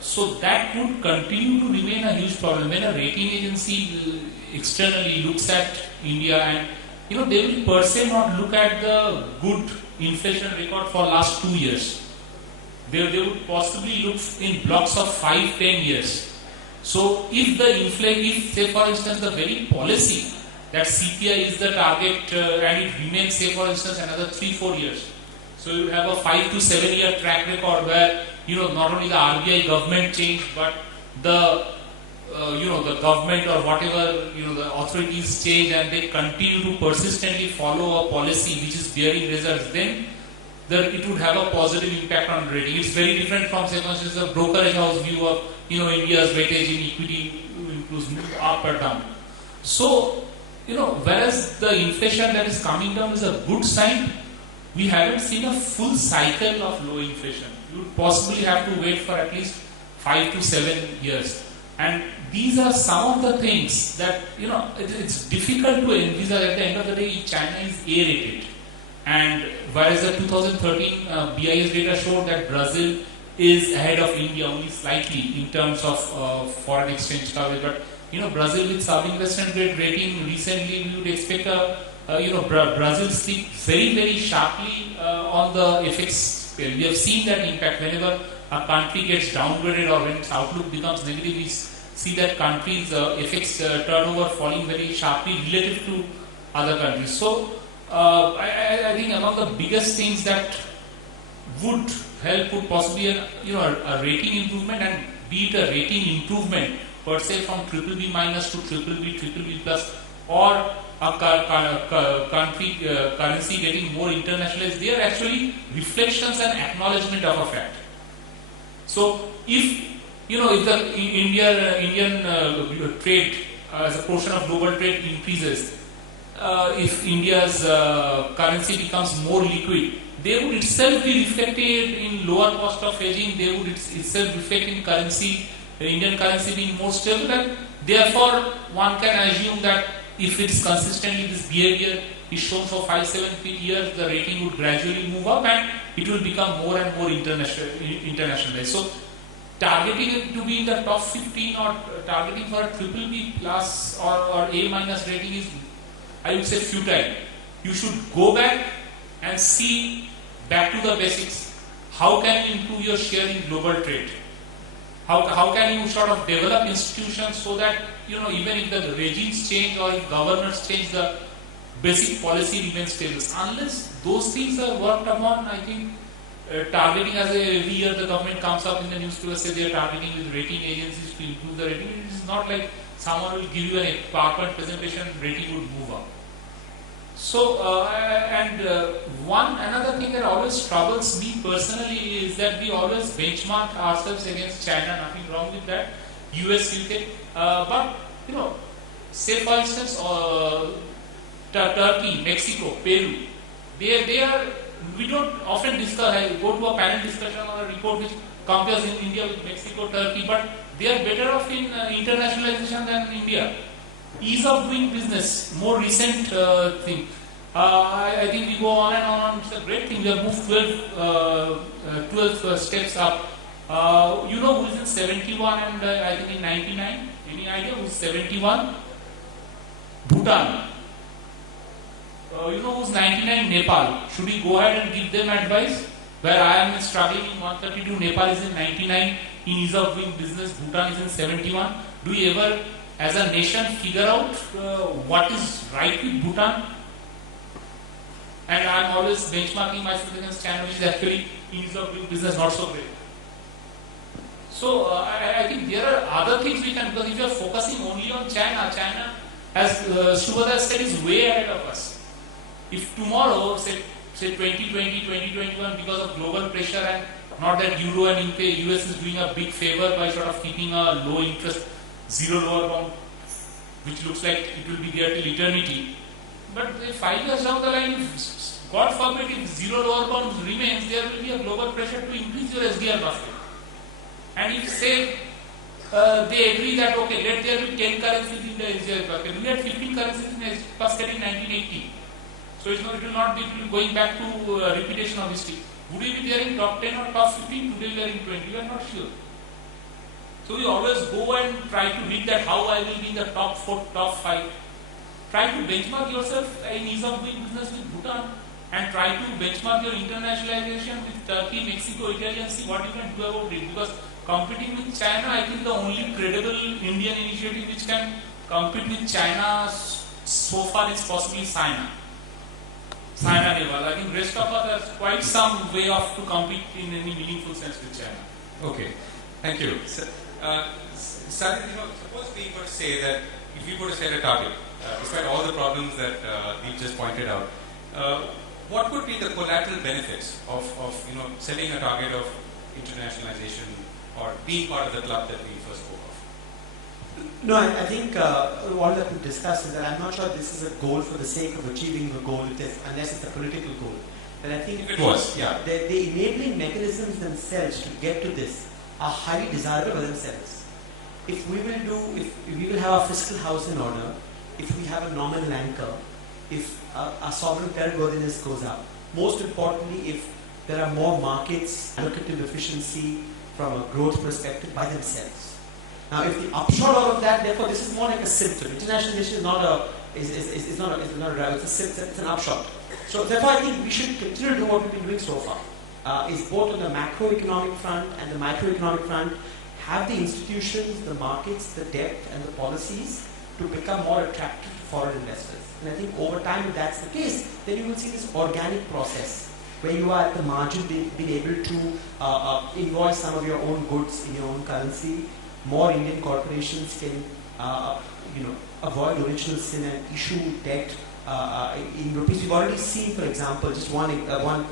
So that would continue to remain a huge problem. When a rating agency externally looks at India, and they will per se not look at the good inflation record for last 2 years. They would possibly look in blocks of 5-10 years. So if say for instance the very policy that CPI is the target and it remains, say for instance, another 3-4 years. So you have a 5 to 7 year track record where not only the RBI government changed, but the the government or whatever the authorities change, and they continue to persistently follow a policy which is bearing results. Then it would have a positive impact on rating. It's very different from, say, for instance, the brokerage house view of India's weightage in equity includes up or down. So whereas the inflation that is coming down is a good sign, we haven't seen a full cycle of low inflation. You would possibly have to wait for at least 5 to 7 years. And these are some of the things that, it's difficult to envisage. At the end of the day, China is A-rated. And whereas the 2013 BIS data showed that Brazil is ahead of India only slightly in terms of foreign exchange coverage. But, Brazil with sub-investment grade rating, recently we would expect Brazil slip very, very sharply on the FX scale. We have seen that impact whenever a country gets downgraded or when its outlook becomes negative, we see that countries' FX turnover falling very sharply relative to other countries. So, I think among the biggest things that would help would possibly a rating improvement, and be it a rating improvement per se from BBB minus to BBB plus, or a currency getting more internationalized. They are actually reflections and acknowledgement of a fact. So if the Indian trade as a portion of global trade increases, if India's currency becomes more liquid, they would itself be reflected in lower cost of hedging. They would itself reflect in Indian currency being more stable, and therefore one can assume that if it's consistently this behavior is shown for 5-7 years, the rating would gradually move up and it will become more and more internationalized. So targeting it to be in the top 15 or targeting for a BBB plus or A minus rating is, I would say, futile. You should go back and see back to the basics. How can you improve your share in global trade? How can you sort of develop institutions so that even if the regimes change or if governors change, the basic policy remains stable. Unless those things are worked upon, I think targeting as every year the government comes up in the newspaper say they are targeting with rating agencies to improve the rating. It is not like someone will give you a PowerPoint presentation and rating would move up. So, another thing that always troubles me personally is that we always benchmark ourselves against China. Nothing wrong with that. US, UK, but you know, say for instance, Turkey, Mexico, Peru, they are. We don't often discuss. Go to a panel discussion or a report which compares in India with Mexico, Turkey, but they are better off in internationalization than India. Ease of doing business, more recent thing. I think we go on and on. It's a great thing. We have moved 12 steps up. You know who is in 71 and I think in 99? Any idea who's 71? Bhutan. You know who's 99? Nepal. Should we go ahead and give them advice? Where I am struggling in 132, Nepal is in 99 in ease of doing business, Bhutan is in 71. Do we ever, as a nation, figure out what is right with Bhutan? And I am always benchmarking myself against China, which is actually in ease of doing business not so great. So I think there are other things we can, because if you are focusing only on China, China, as Subhadra said, is way ahead of us. If tomorrow, say 2020, 2021, because of global pressure and not that Euro and UK, US is doing a big favor by sort of keeping a low interest, zero lower bound, which looks like it will be there till eternity. But 5 years down the line, God forbid, if zero lower bound remains, there will be a global pressure to increase your SDR basket. And if say they agree that okay, let there be 10 currencies in the SDR basket, we had 15 currencies in the basket in 1980. So it will not be going back to repetition of history. Would we be there in top 10 or top 15? Today we are in 20. We are not sure. So we always go and try to read that how I will be in the top 4, top 5. Try to benchmark yourself in ease of doing business with Bhutan and try to benchmark your internationalization with Turkey, Mexico, Italy and see what you can do about it. Because competing with China, I think the only credible Indian initiative which can compete with China so far is possibly China. China level. I think rest of us have quite some way off to compete in any meaningful sense with China. Okay, thank you. Sajid, suppose we were to say that if we were to set a target, despite all the problems that we've just pointed out, what would be the collateral benefits of setting a target of internationalization or being part of the club that we first spoke of? No, I think all that we discussed is that I'm not sure this is a goal for the sake of achieving a goal, unless it's a political goal. And I think if it was, yeah. The enabling mechanisms themselves to get to this are highly desirable by themselves. If we will have our fiscal house in order, if we have a nominal anchor, if our sovereign creditworthiness goes up, most importantly, if there are more markets, allocative efficiency from a growth perspective by themselves. Now, if the upshot of that, therefore, this is more like a symptom. Internationalization is not a drive. It's an upshot. So, therefore, I think we should continue to do what we've been doing so far. Is both on the macroeconomic front and the microeconomic front, have the institutions, the markets, the depth, and the policies to become more attractive to foreign investors. And I think over time, if that's the case, then you will see this organic process where you are at the margin being able to invoice some of your own goods in your own currency. More Indian corporations can, avoid original sin and issue debt in rupees. We've already seen, for example, just one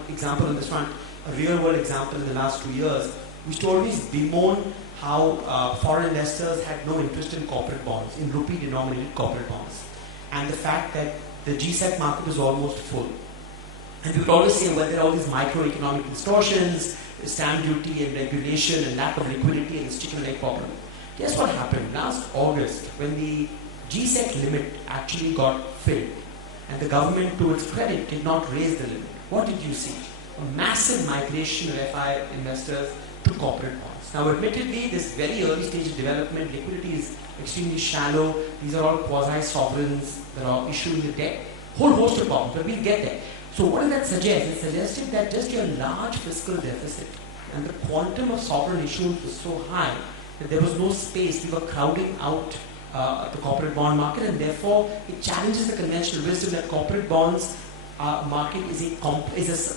example on this front, a real-world example in the last 2 years, which always bemoan how foreign investors had no interest in corporate bonds, in rupee-denominated corporate bonds, and the fact that the GSET market was almost full. And we would always say, well, there are all these microeconomic distortions, stamp duty and regulation and lack of liquidity and this chicken and egg problem. Guess what happened? Last August, when the GSET limit actually got filled and the government, to its credit, did not raise the limit, what did you see? A massive migration of FI investors to corporate bonds. Now, admittedly, this very early stage of development, liquidity is extremely shallow. These are all quasi-sovereigns that are issuing the debt. Whole host of problems, but we'll get there. So what did that suggest? It suggested that just your large fiscal deficit and the quantum of sovereign issuance was so high that there was no space. We were crowding out the corporate bond market, and therefore it challenges the conventional wisdom that corporate bonds market is a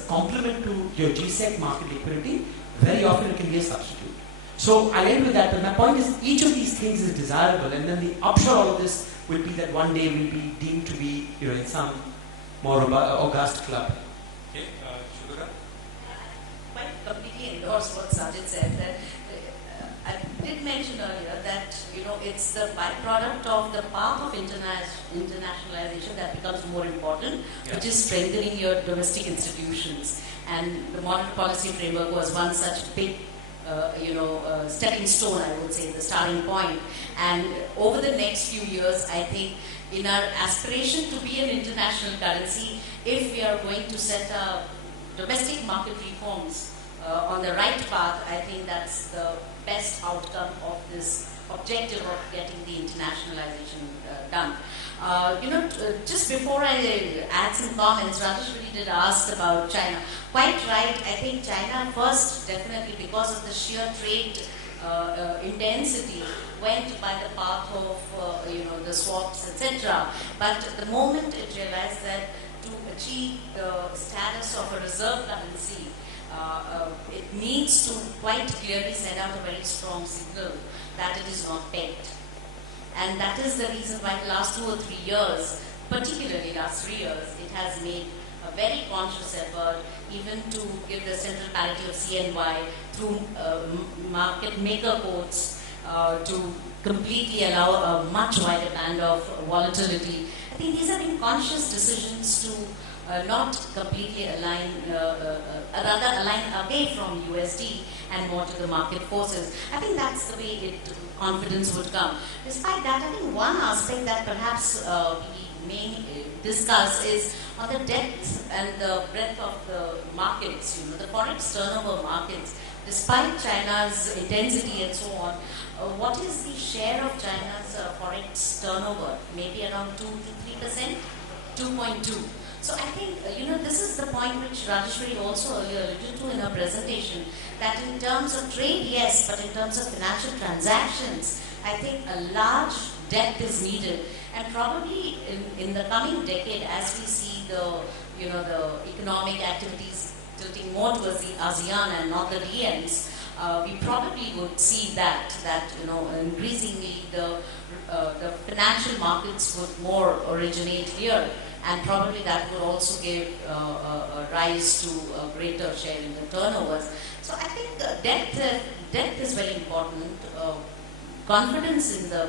complement to your GSEC market liquidity. Very often it can be a substitute. So I'll end with that, but my point is each of these things is desirable, and then the upshot of all of this will be that one day we'll be deemed to be, in some more august club. Okay, Shubhra? I quite completely endorse what Sajid said. That I did mention earlier that it's the byproduct of the path of internationalization that becomes more important, which is strengthening your domestic institutions. And the monetary policy framework was one such big stepping stone, I would say, the starting point. And over the next few years, I think in our aspiration to be an international currency, if we are going to set up domestic market reforms on the right path, I think that's the best outcome of this objective of getting the internationalization done. Just before I add some comments, Rajesh really did ask about China. Quite right, I think China first, definitely because of the sheer trade intensity, went by the path of the swaps, etc. But the moment it realized that to achieve the status of a reserve currency, it needs to quite clearly send out a very strong signal that it is not pegged. And that is the reason why the last 2 or 3 years, particularly last 3 years, it has made a very conscious effort even to give the central parity of CNY through market maker codes to completely allow a much wider band of volatility. I think these have been conscious decisions to not completely align, rather align away from USD and more to the market forces. I think that's the way confidence would come. Despite that, I think one aspect that perhaps we may discuss is on the depth and the breadth of the markets, the forex turnover markets. Despite China's intensity and so on, what is the share of China's forex turnover? Maybe around 2 to 3%, 2.2. So I think, this is the point which Rajeshwari also earlier alluded to in her presentation, that in terms of trade, yes, but in terms of financial transactions, I think a large depth is needed. And probably in the coming decade, as we see the economic activities tilting more towards the ASEAN and not the DMs, we probably would see that increasingly the financial markets would more originate here, and probably that would also give a rise to a greater share in the turnovers. So I think depth is very important. Confidence in the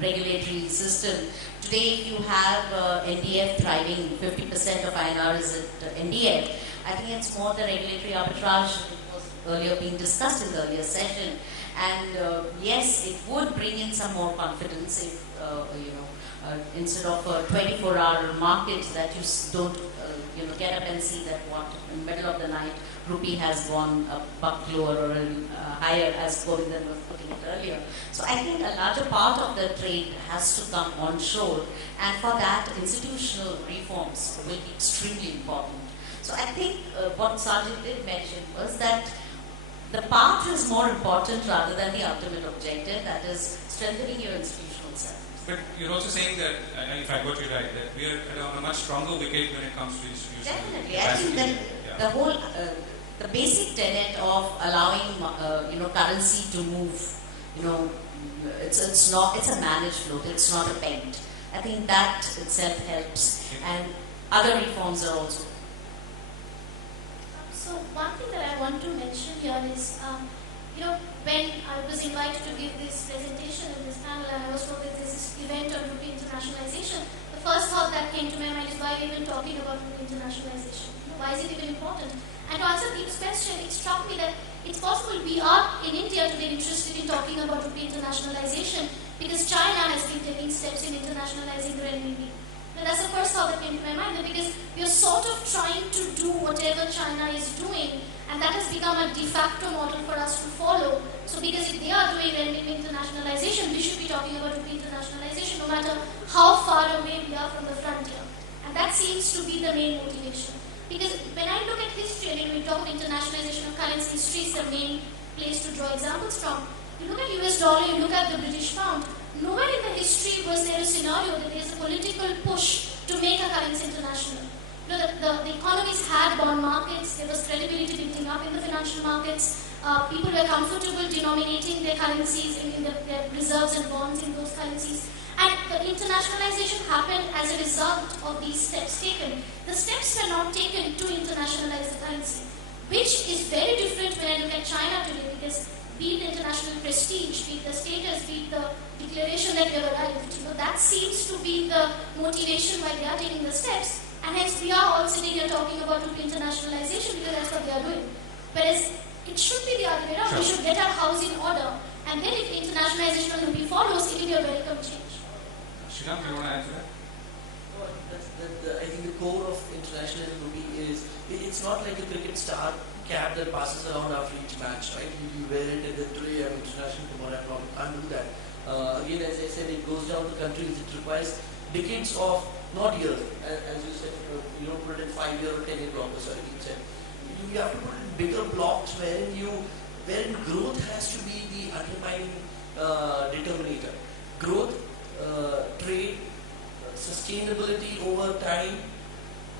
regulatory system. Today, if you have NDF thriving, 50% of INR is at NDF. I think it's more the regulatory arbitrage that was earlier being discussed in the earlier session. And yes, it would bring in some more confidence if instead of a 24-hour market that you don't get up and see that in the middle of the night rupee has gone a buck lower or higher, as Govindan was putting it earlier. So I think a larger part of the trade has to come onshore, and for that institutional reforms will be extremely important. So I think what Sajid did mention was that the path is more important rather than the ultimate objective, that is strengthening your institutional self. But you're also saying that, if I got you right, that we are on a much stronger wicket when it comes to institutional Definitely. capacity. I think that the whole, the basic tenet of allowing, currency to move, it's a managed float, it's not a pegged. I think that itself helps, and other reforms are also. So one thing that I want to mention here is, when I was invited to give this presentation in this panel and I was told that this is event on rupee internationalization, the first thought that came to my mind is why are we even talking about rupee internationalization? Why is it even important? And to answer Deep's question, it struck me that it's possible we are in India today interested in talking about rupee internationalization because China has been taking steps in internationalizing the renminbi. Now that's the first thought that came to my mind, because we are sort of trying to do whatever China is doing, and that has become a de facto model for us to follow. So because if they are doing renminbi internationalization, we should be talking about rupee internationalization no matter how far away we are from the frontier. And that seems to be the main motivation. Because when I look at history, and when we talk about internationalization of currency, history is the main place to draw examples from. You look at US dollar, you look at the British pound, nowhere in the history was there a scenario that there is a political push to make a currency international. You know, the economies had bond markets, there was credibility building up in the financial markets, people were comfortable denominating their currencies in their reserves and bonds in those currencies. And the internationalization happened as a result of these steps taken. The steps were not taken to internationalize the currency, which is very different when I look at China today, because be it the international prestige, be it the status, be it the declaration that we have arrived, you know, that seems to be the motivation why they are taking the steps. And hence we are all sitting here talking about internationalization because that's what they are doing. Whereas it should be the other way around. Sure. We should get our house in order. And then if internationalization of rupee follows, it will be a welcome change. Sriram, you want to answer that? No, I think the core of international rugby is, it's not like a cricket star cap that passes around after each match, right? You wear it and then today I'm international, tomorrow I'm not. Can't do that. Again, as I said, it goes down to countries. It requires decades of, not years, as you said, you don't put it in 5-year or 10-year blocks, sorry, you said. You have to put it in bigger blocks wherein growth has to be the underlying determinator. Growth, trade, sustainability over time,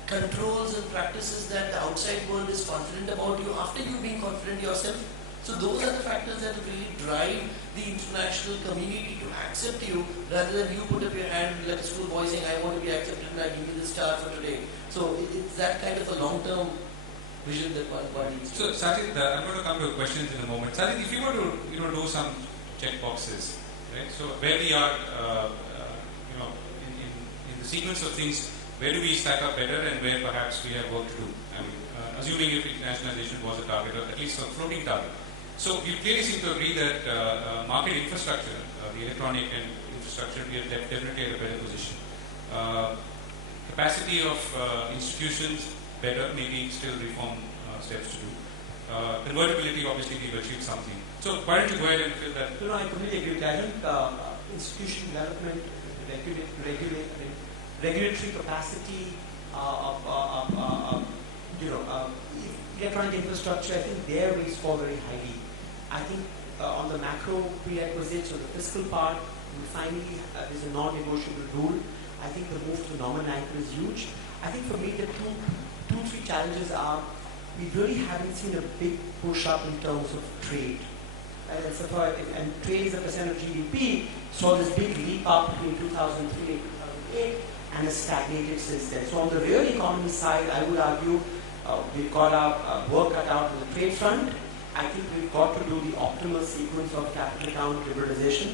controls and practices that the outside world is confident about you after you being confident yourself. So those are the factors that really drive the international community to accept you rather than you put up your hand like a schoolboy saying, I want to be accepted and I give you the star for today. So it's that kind of a long-term vision that one needs. So Sajid, I'm going to come to questions in a moment. Sajid, if you were to do some check boxes, right? So where we are, in the sequence of things, where do we stack up better and where perhaps we have work to do? I mean, assuming if internationalization was a target or at least a floating target. So you clearly seem to agree that market infrastructure, the electronic and infrastructure, we are definitely at a better position. Capacity of institutions, better, maybe still reform steps to do. Convertibility, obviously we've achieved something. So why don't you go ahead and fill that? No, I completely agree with that. I think institution development, regulatory capacity, electronic infrastructure, I think there we score very highly. I think on the macro prerequisites or the fiscal part, we finally there's a non-negotiable rule. I think the move to nominangle is huge. I think for me the three challenges are we really haven't seen a big push up in terms of trade. And trade as a percent of GDP saw this big leap up between 2003 and 2008 and has stagnated since then. So on the real economy side, I would argue we've got our work cut out on the trade front. I think we've got to do the optimal sequence of capital account liberalization.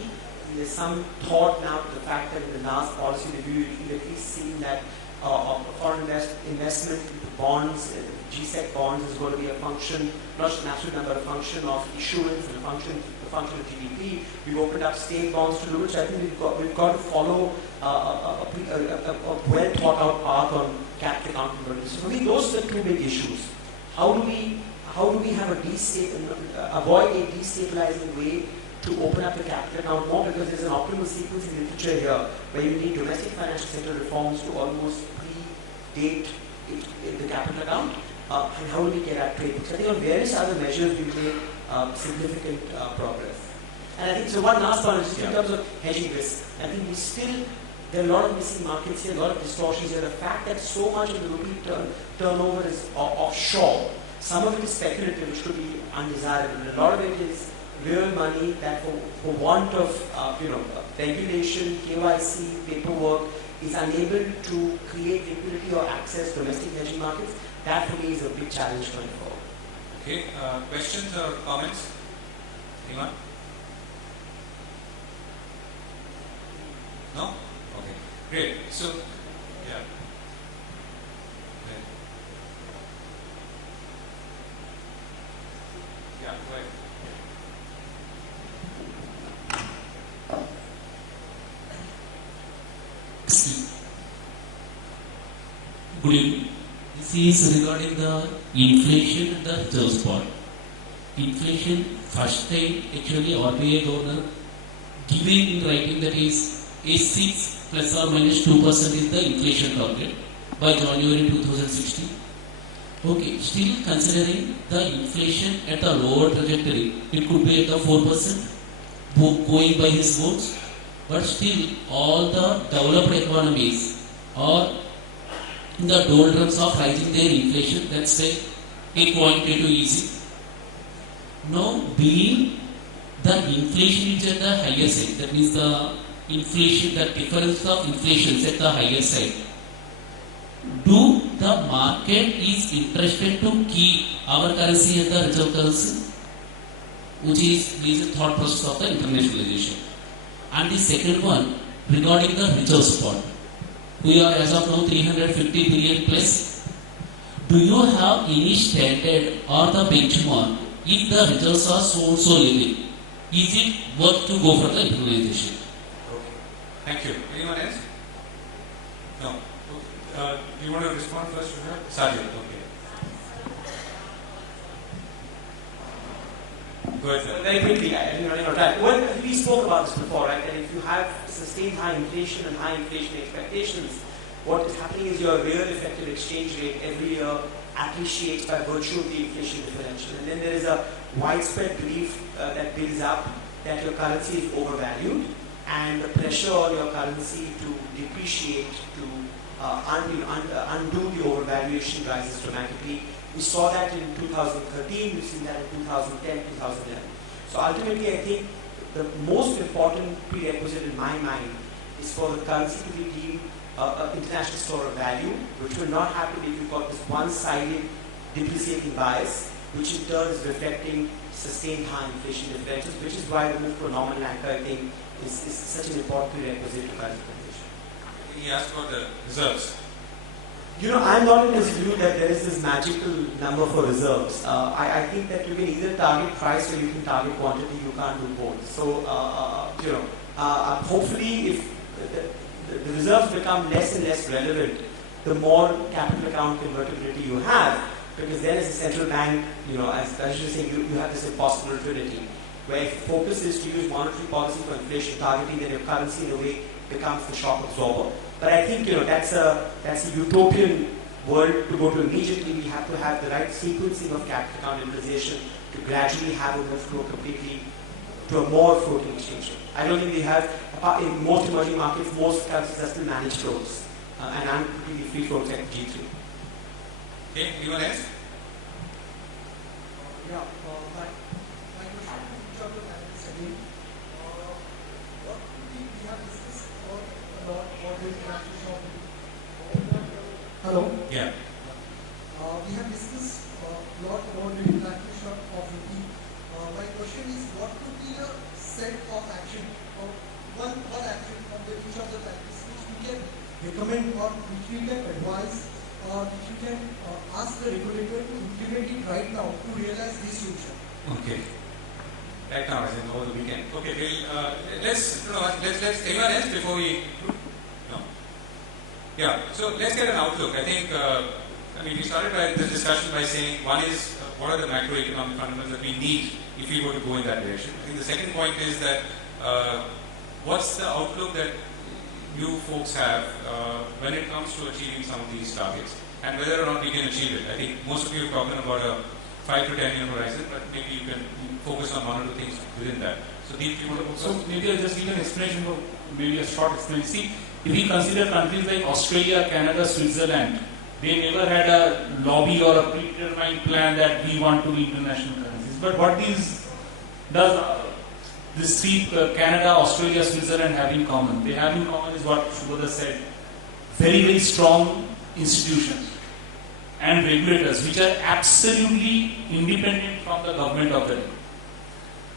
There's some thought now to the fact that in the last policy review, you've at least seen that foreign investment into bonds, GSEC bonds is going to be a function, not just an absolute number, a function of issuance and a function of GDP. We've opened up state bonds to do it, so I think we've got to follow a well thought out path on capital account convergence. So for me, those are the two big issues. How do we have avoid a destabilizing way to open up the capital account more, because there's an optimal sequence in literature here where you need domestic financial sector reforms to almost predate the capital account, and how do we get at trade? Because I think on various other measures we made significant progress. And I think, so one last point is just in terms of hedging risk. I think there are a lot of missing markets here, a lot of distortions here. The fact that so much of the rupee turnover is offshore, some of it is speculative, which could be undesirable. A lot of it is real money that for want of regulation, KYC, paperwork, is unable to create liquidity or access domestic hedging markets. That for me is a big challenge going forward. Okay, questions or comments? Anyone? No? Okay, great. So, yeah. Yeah, go ahead. Good evening. This is regarding the inflation and the reserve spot. Inflation, first time actually RBI governor giving in writing that is A6 plus or minus 2% is the inflation target by January 2016. Okay, still considering the inflation at a lower trajectory, it could be at the 4%, going by his words. but still all the developed economies are in the doldrums of rising their inflation. That's say a quantitative easy. Now, being the inflation is at the higher side, that means the inflation, the difference of inflation is at the higher side. Do the market is interested to keep our currency as the reserve currency, which is the thought process of the internationalization? And the second one, regarding the reserve spot, we are as of now 350 billion plus. Do you have any standard or the benchmark if the reserves are so level? Is it worth to go for the internationalization? Okay. Thank you. Anyone else? No. Do you want to respond first? Sajid, okay. Go ahead, sir. Very quickly, I didn't run out of time. Well, we spoke about this before, right? And if you have sustained high inflation and high inflation expectations, what is happening is your real effective exchange rate every year appreciates by virtue of the inflation differential. And then there is a widespread belief that builds up that your currency is overvalued, and the pressure on your currency to depreciate, to undo the overvaluation rises dramatically. We saw that in 2013, we've seen that in 2010, 2011. So ultimately, I think the most important prerequisite in my mind is for the currency to be deemed an international store of value, which will not happen if you've got this one-sided depreciating bias, which in turn is reflecting sustained high inflation differentials, which is why the move to a nominal anchor, I think, is such an important prerequisite to currency position. He asked for the reserves. You know, I'm not in this view that there is this magical number for reserves. I think that you can either target price or you can target quantity. You can't do both. So, hopefully, if the reserves become less and less relevant, the more capital account convertibility you have, because then as a central bank, as you're saying, you have this impossible trinity, where if the focus is to use monetary policy for inflation targeting, then your currency in a way becomes the shock absorber. But I think that's a utopian world to go to immediately. We have to have the right sequencing of capital account utilization to gradually have a move to a more floating exchange rate. I don't think they have, in most emerging markets, most currencies are still managed floats, and I'm completely free floats like G3. Okay, anyone else? Yeah, my question to each of the panelists again. What we have discussed a lot about the international shopping. Hello? Yeah. We have discussed a lot about the international shop of rupee. My question is, what could be the set of action, or one action from each of the panelists which we can recommend, or which we can advise, or which we can ask the regulator to implement it right now to realize this solution? Okay. Right now, as in over the weekend. Okay, let's anyone else before we. No. Yeah. So let's get an outlook. I think. We started by this discussion by saying one is what are the macroeconomic fundamentals that we need if we were to go in that direction. I think the second point is that what's the outlook that you folks have when it comes to achieving some of these targets, and whether or not we can achieve it. I think most of you are talking about a 5 to 10 year horizon, but maybe you can focus on one or two things within that. So, Deep, you want to focus? So maybe I'll just give an explanation, for maybe a short explanation. See, if we consider countries like Australia, Canada, Switzerland, they never had a lobby or a predetermined plan that we want to be international currencies. But what these three, Canada, Australia, Switzerland, have in common? They have in common is what Subodha said, very, very strong institutions and regulators which are absolutely independent from the government of the day.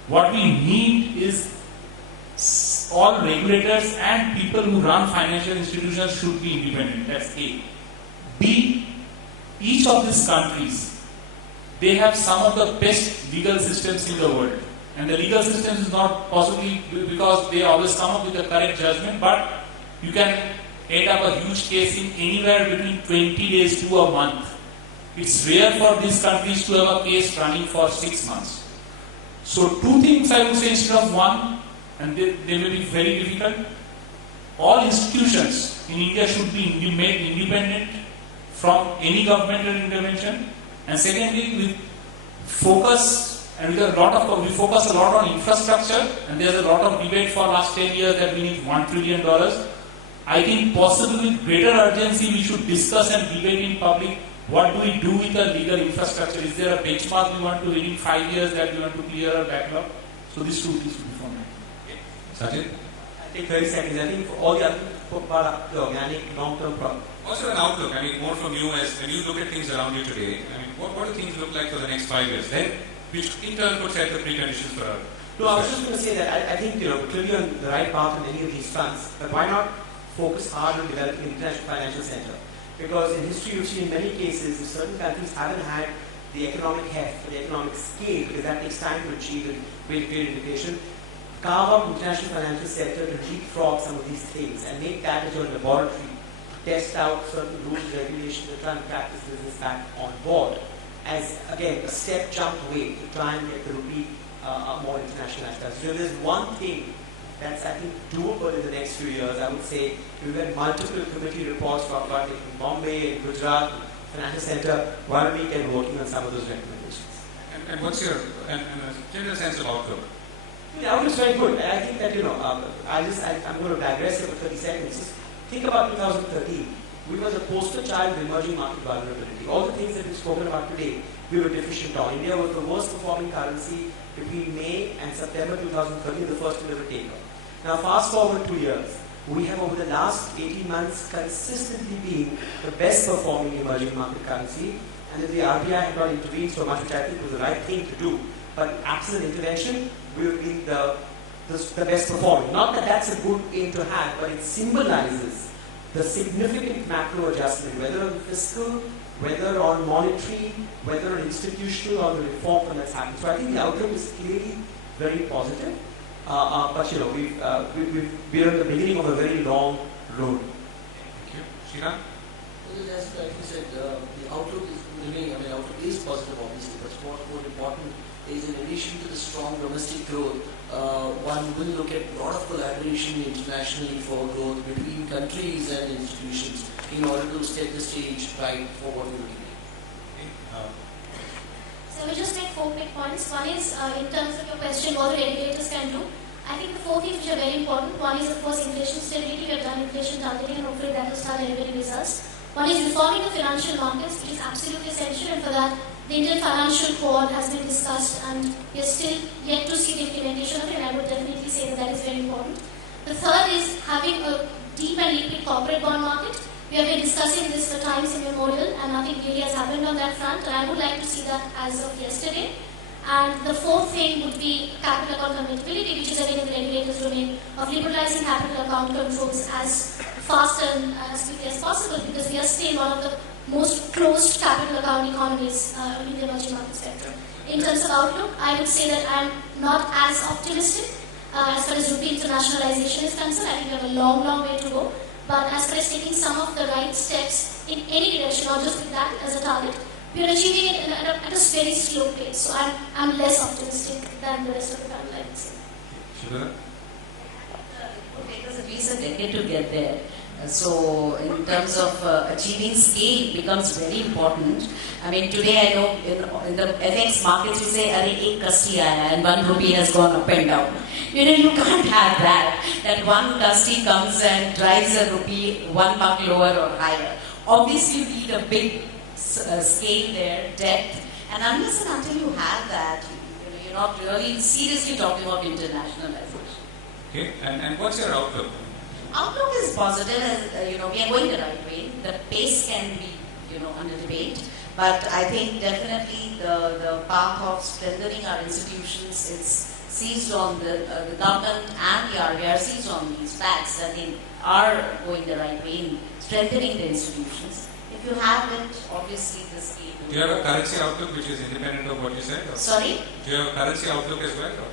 What we need is all regulators and people who run financial institutions should be independent. That's A. B. Each of these countries, they have some of the best legal systems in the world. And the legal system is not possibly because they always come up with the correct judgment, but you can end up a huge case in anywhere between 20 days to a month. It's rare for these countries to have a case running for 6 months. So two things I would say instead of one, and they may be very difficult. All institutions in India should be made independent from any governmental intervention. And secondly, with focus and we focus a lot on infrastructure, and there's a lot of debate for last 10 years that we need $1 trillion. I think possibly with greater urgency we should discuss and debate in public what do we do with the legal infrastructure. Is there a benchmark we want to within 5 years that we want to clear our backlog? So these two things should be formed. Sajid? I take 30 seconds. I think for all the other part of the organic long-term problem. Also an outlook, I mean, more from you as when you look at things around you today, I mean, what do things look like for the next 5 years then, which in turn could set the preconditions for our... No, I was just going to say that I think, we're clearly on the right path on many of these fronts, but why not focus hard on developing an international financial center? Because in history, you've seen in many cases, if certain countries haven't had the economic heft, the economic scale, because that takes time to achieve and build great integration, carve out international financial sector to leapfrog some of these things and make that as a laboratory, test out certain rules, regulations, and try and practice business back on board as, again, a step jump way to try and get the rupee more internationalized. So there's one thing that's, I think, doable in the next few years. I would say we've had multiple committee reports from Bombay and Gujarat Financial Center. Why don't we get working on some of those recommendations? And what's your general sense of outlook? The outlook is very good. I think that, I'm going to digress here for 30 seconds. Just think about 2013. We were the poster child of emerging market vulnerability. All the things that we've spoken about today, we were deficient on. India was the worst performing currency between May and September 2013, the first to ever take off. Now fast forward 2 years. We have over the last 18 months consistently been the best performing emerging market currency. And if the RBI had not intervened so much, which I think was the right thing to do, but absent intervention, we would be the best performing. Not that that's a good aim to have, but it symbolizes the significant macro adjustment, whether on fiscal, whether on monetary, whether on institutional or the reform that's happened. So I think the outlook is clearly very positive. But we're at the beginning of a very long road. Thank you. Sriram? Well, as you said, the outlook is remaining. Outlook is positive, obviously, but what's more important is, in addition to the strong domestic growth, one will look at a lot of collaboration internationally for growth between countries and institutions in order to set the stage right for what we're looking at. So we'll just take 4 quick points. One is, in terms of your question, what the regulators can do. I think the 4 things which are very important. One is, of course, inflation stability. We have done inflation targeting, and hopefully that will start delivering results. One is reforming the financial markets. It is absolutely essential, and for that, the Indian Financial Code has been discussed, and we are still yet to see the implementation of it, and I would definitely say that is very important. The third is having a deep and liquid corporate bond market. We have been discussing this for times immemorial, and nothing really has happened on that front, and I would like to see that as of yesterday. And the fourth thing would be capital account convertibility, which is again in the regulator's domain of liberalizing capital account controls as fast and as quickly as possible, because we are still one of the most closed capital account economies in the emerging market sector. In terms of outlook, I would say that I'm not as optimistic as far as rupee internationalization is concerned. I think we have a long, long way to go. But as far as taking some of the right steps in any direction, not just with that as a target, we are achieving it at a very slow pace. So I'm less optimistic than the rest of the panel, I would say. Shubhra? It will take us at least a decade to get there. So in terms of achieving scale becomes very important. I mean, today I know in the FX markets we say, "Arey ek kasti aaya," and 1 rupee has gone up and down. You can't have that one kasti comes and drives a rupee 1 buck lower or higher. Obviously you need a big scale there, depth, and unless and until you have that, you're not really seriously talking about internationalization. Okay, and what's your outlook? Outlook is positive, as we are going the right way. The pace can be, under debate, but I think definitely the path of strengthening our institutions is seized on the government and the RBI are seized on these facts that they are going the right way in strengthening the institutions. If you have it, obviously the scale. Do you have a currency outlook which is independent of what you said? Or? Sorry? Do you have a currency outlook as well? Or?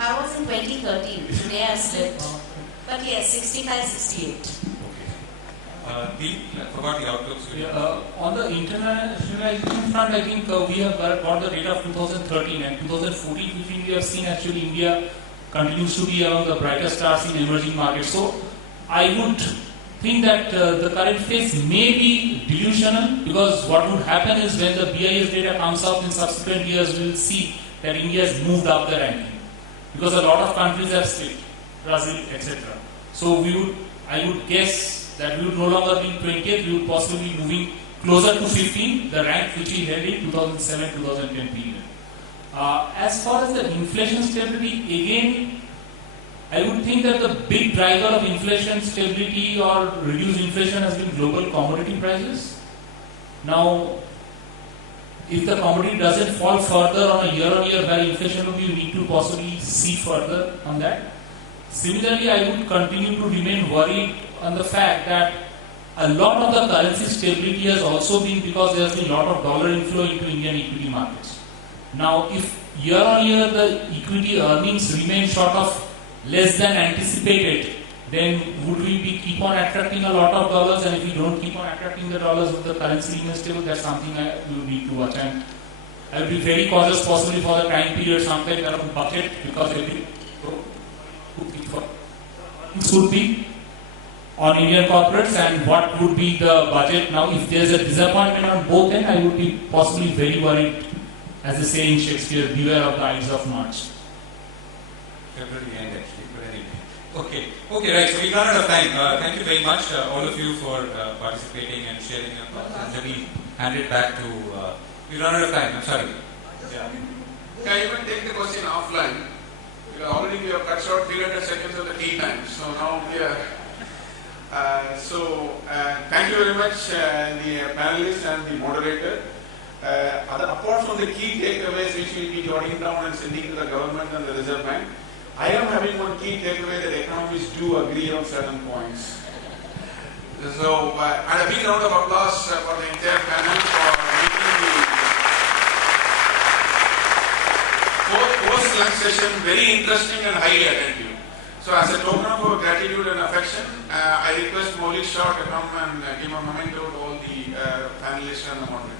I was in 2013. Today I slipped. But yes, 65, 68. Okay. About the outlooks? On the internationalization front, I think we have got the data of 2013 and 2014-15. We have seen actually India continues to be among the brighter stars in emerging markets. So I would think that the current phase may be delusional, because what would happen is when the BIS data comes out in subsequent years, we will see that India has moved up the ranking, because a lot of countries have slipped, Brazil, etc. So I would guess that we would no longer be 20th, we would possibly be moving closer to 15, the rank which we held in 2007-2010 period. As far as the inflation stability, again, I would think that the big driver of inflation stability or reduced inflation has been global commodity prices. Now, if the commodity doesn't fall further on a year-on-year where inflation will be, we need to possibly see further on that. Similarly, I would continue to remain worried on the fact that a lot of the currency stability has also been because there has been a lot of dollar inflow into Indian equity markets. Now, if year-on-year the equity earnings remain short of less than anticipated, then would we keep on attracting a lot of dollars? And if we don't keep on attracting the dollars with the currency remains stable, that's something we would need to watch. And I will be very cautious possibly for the time period, sometime around bucket, because every would be on Indian corporates and what would be the budget. Now, if there is a disappointment on both ends, I would be possibly very worried. As they say in Shakespeare, beware of the Ides of March. February end actually, but anyway. Okay, right. So we run out of time. Thank you very much, all of you, for participating and sharing your thoughts. And let me hand it back to. We run out of time. I'm sorry. Yeah, you can take the question offline. Because already we have cut short 300 seconds of the tea time. So now we are. Thank you very much, the panelists and the moderator. Apart from the key takeaways which we will be jotting down and sending to the government and the Reserve Bank, I am having one key takeaway that economists do agree on certain points. So, and a big round of applause for the entire panel for making the post-lunch session very interesting and highly attentive. So, as a token of our gratitude and affection, I request Maulik Shah to come and give a memento to all the panelists and the moderator.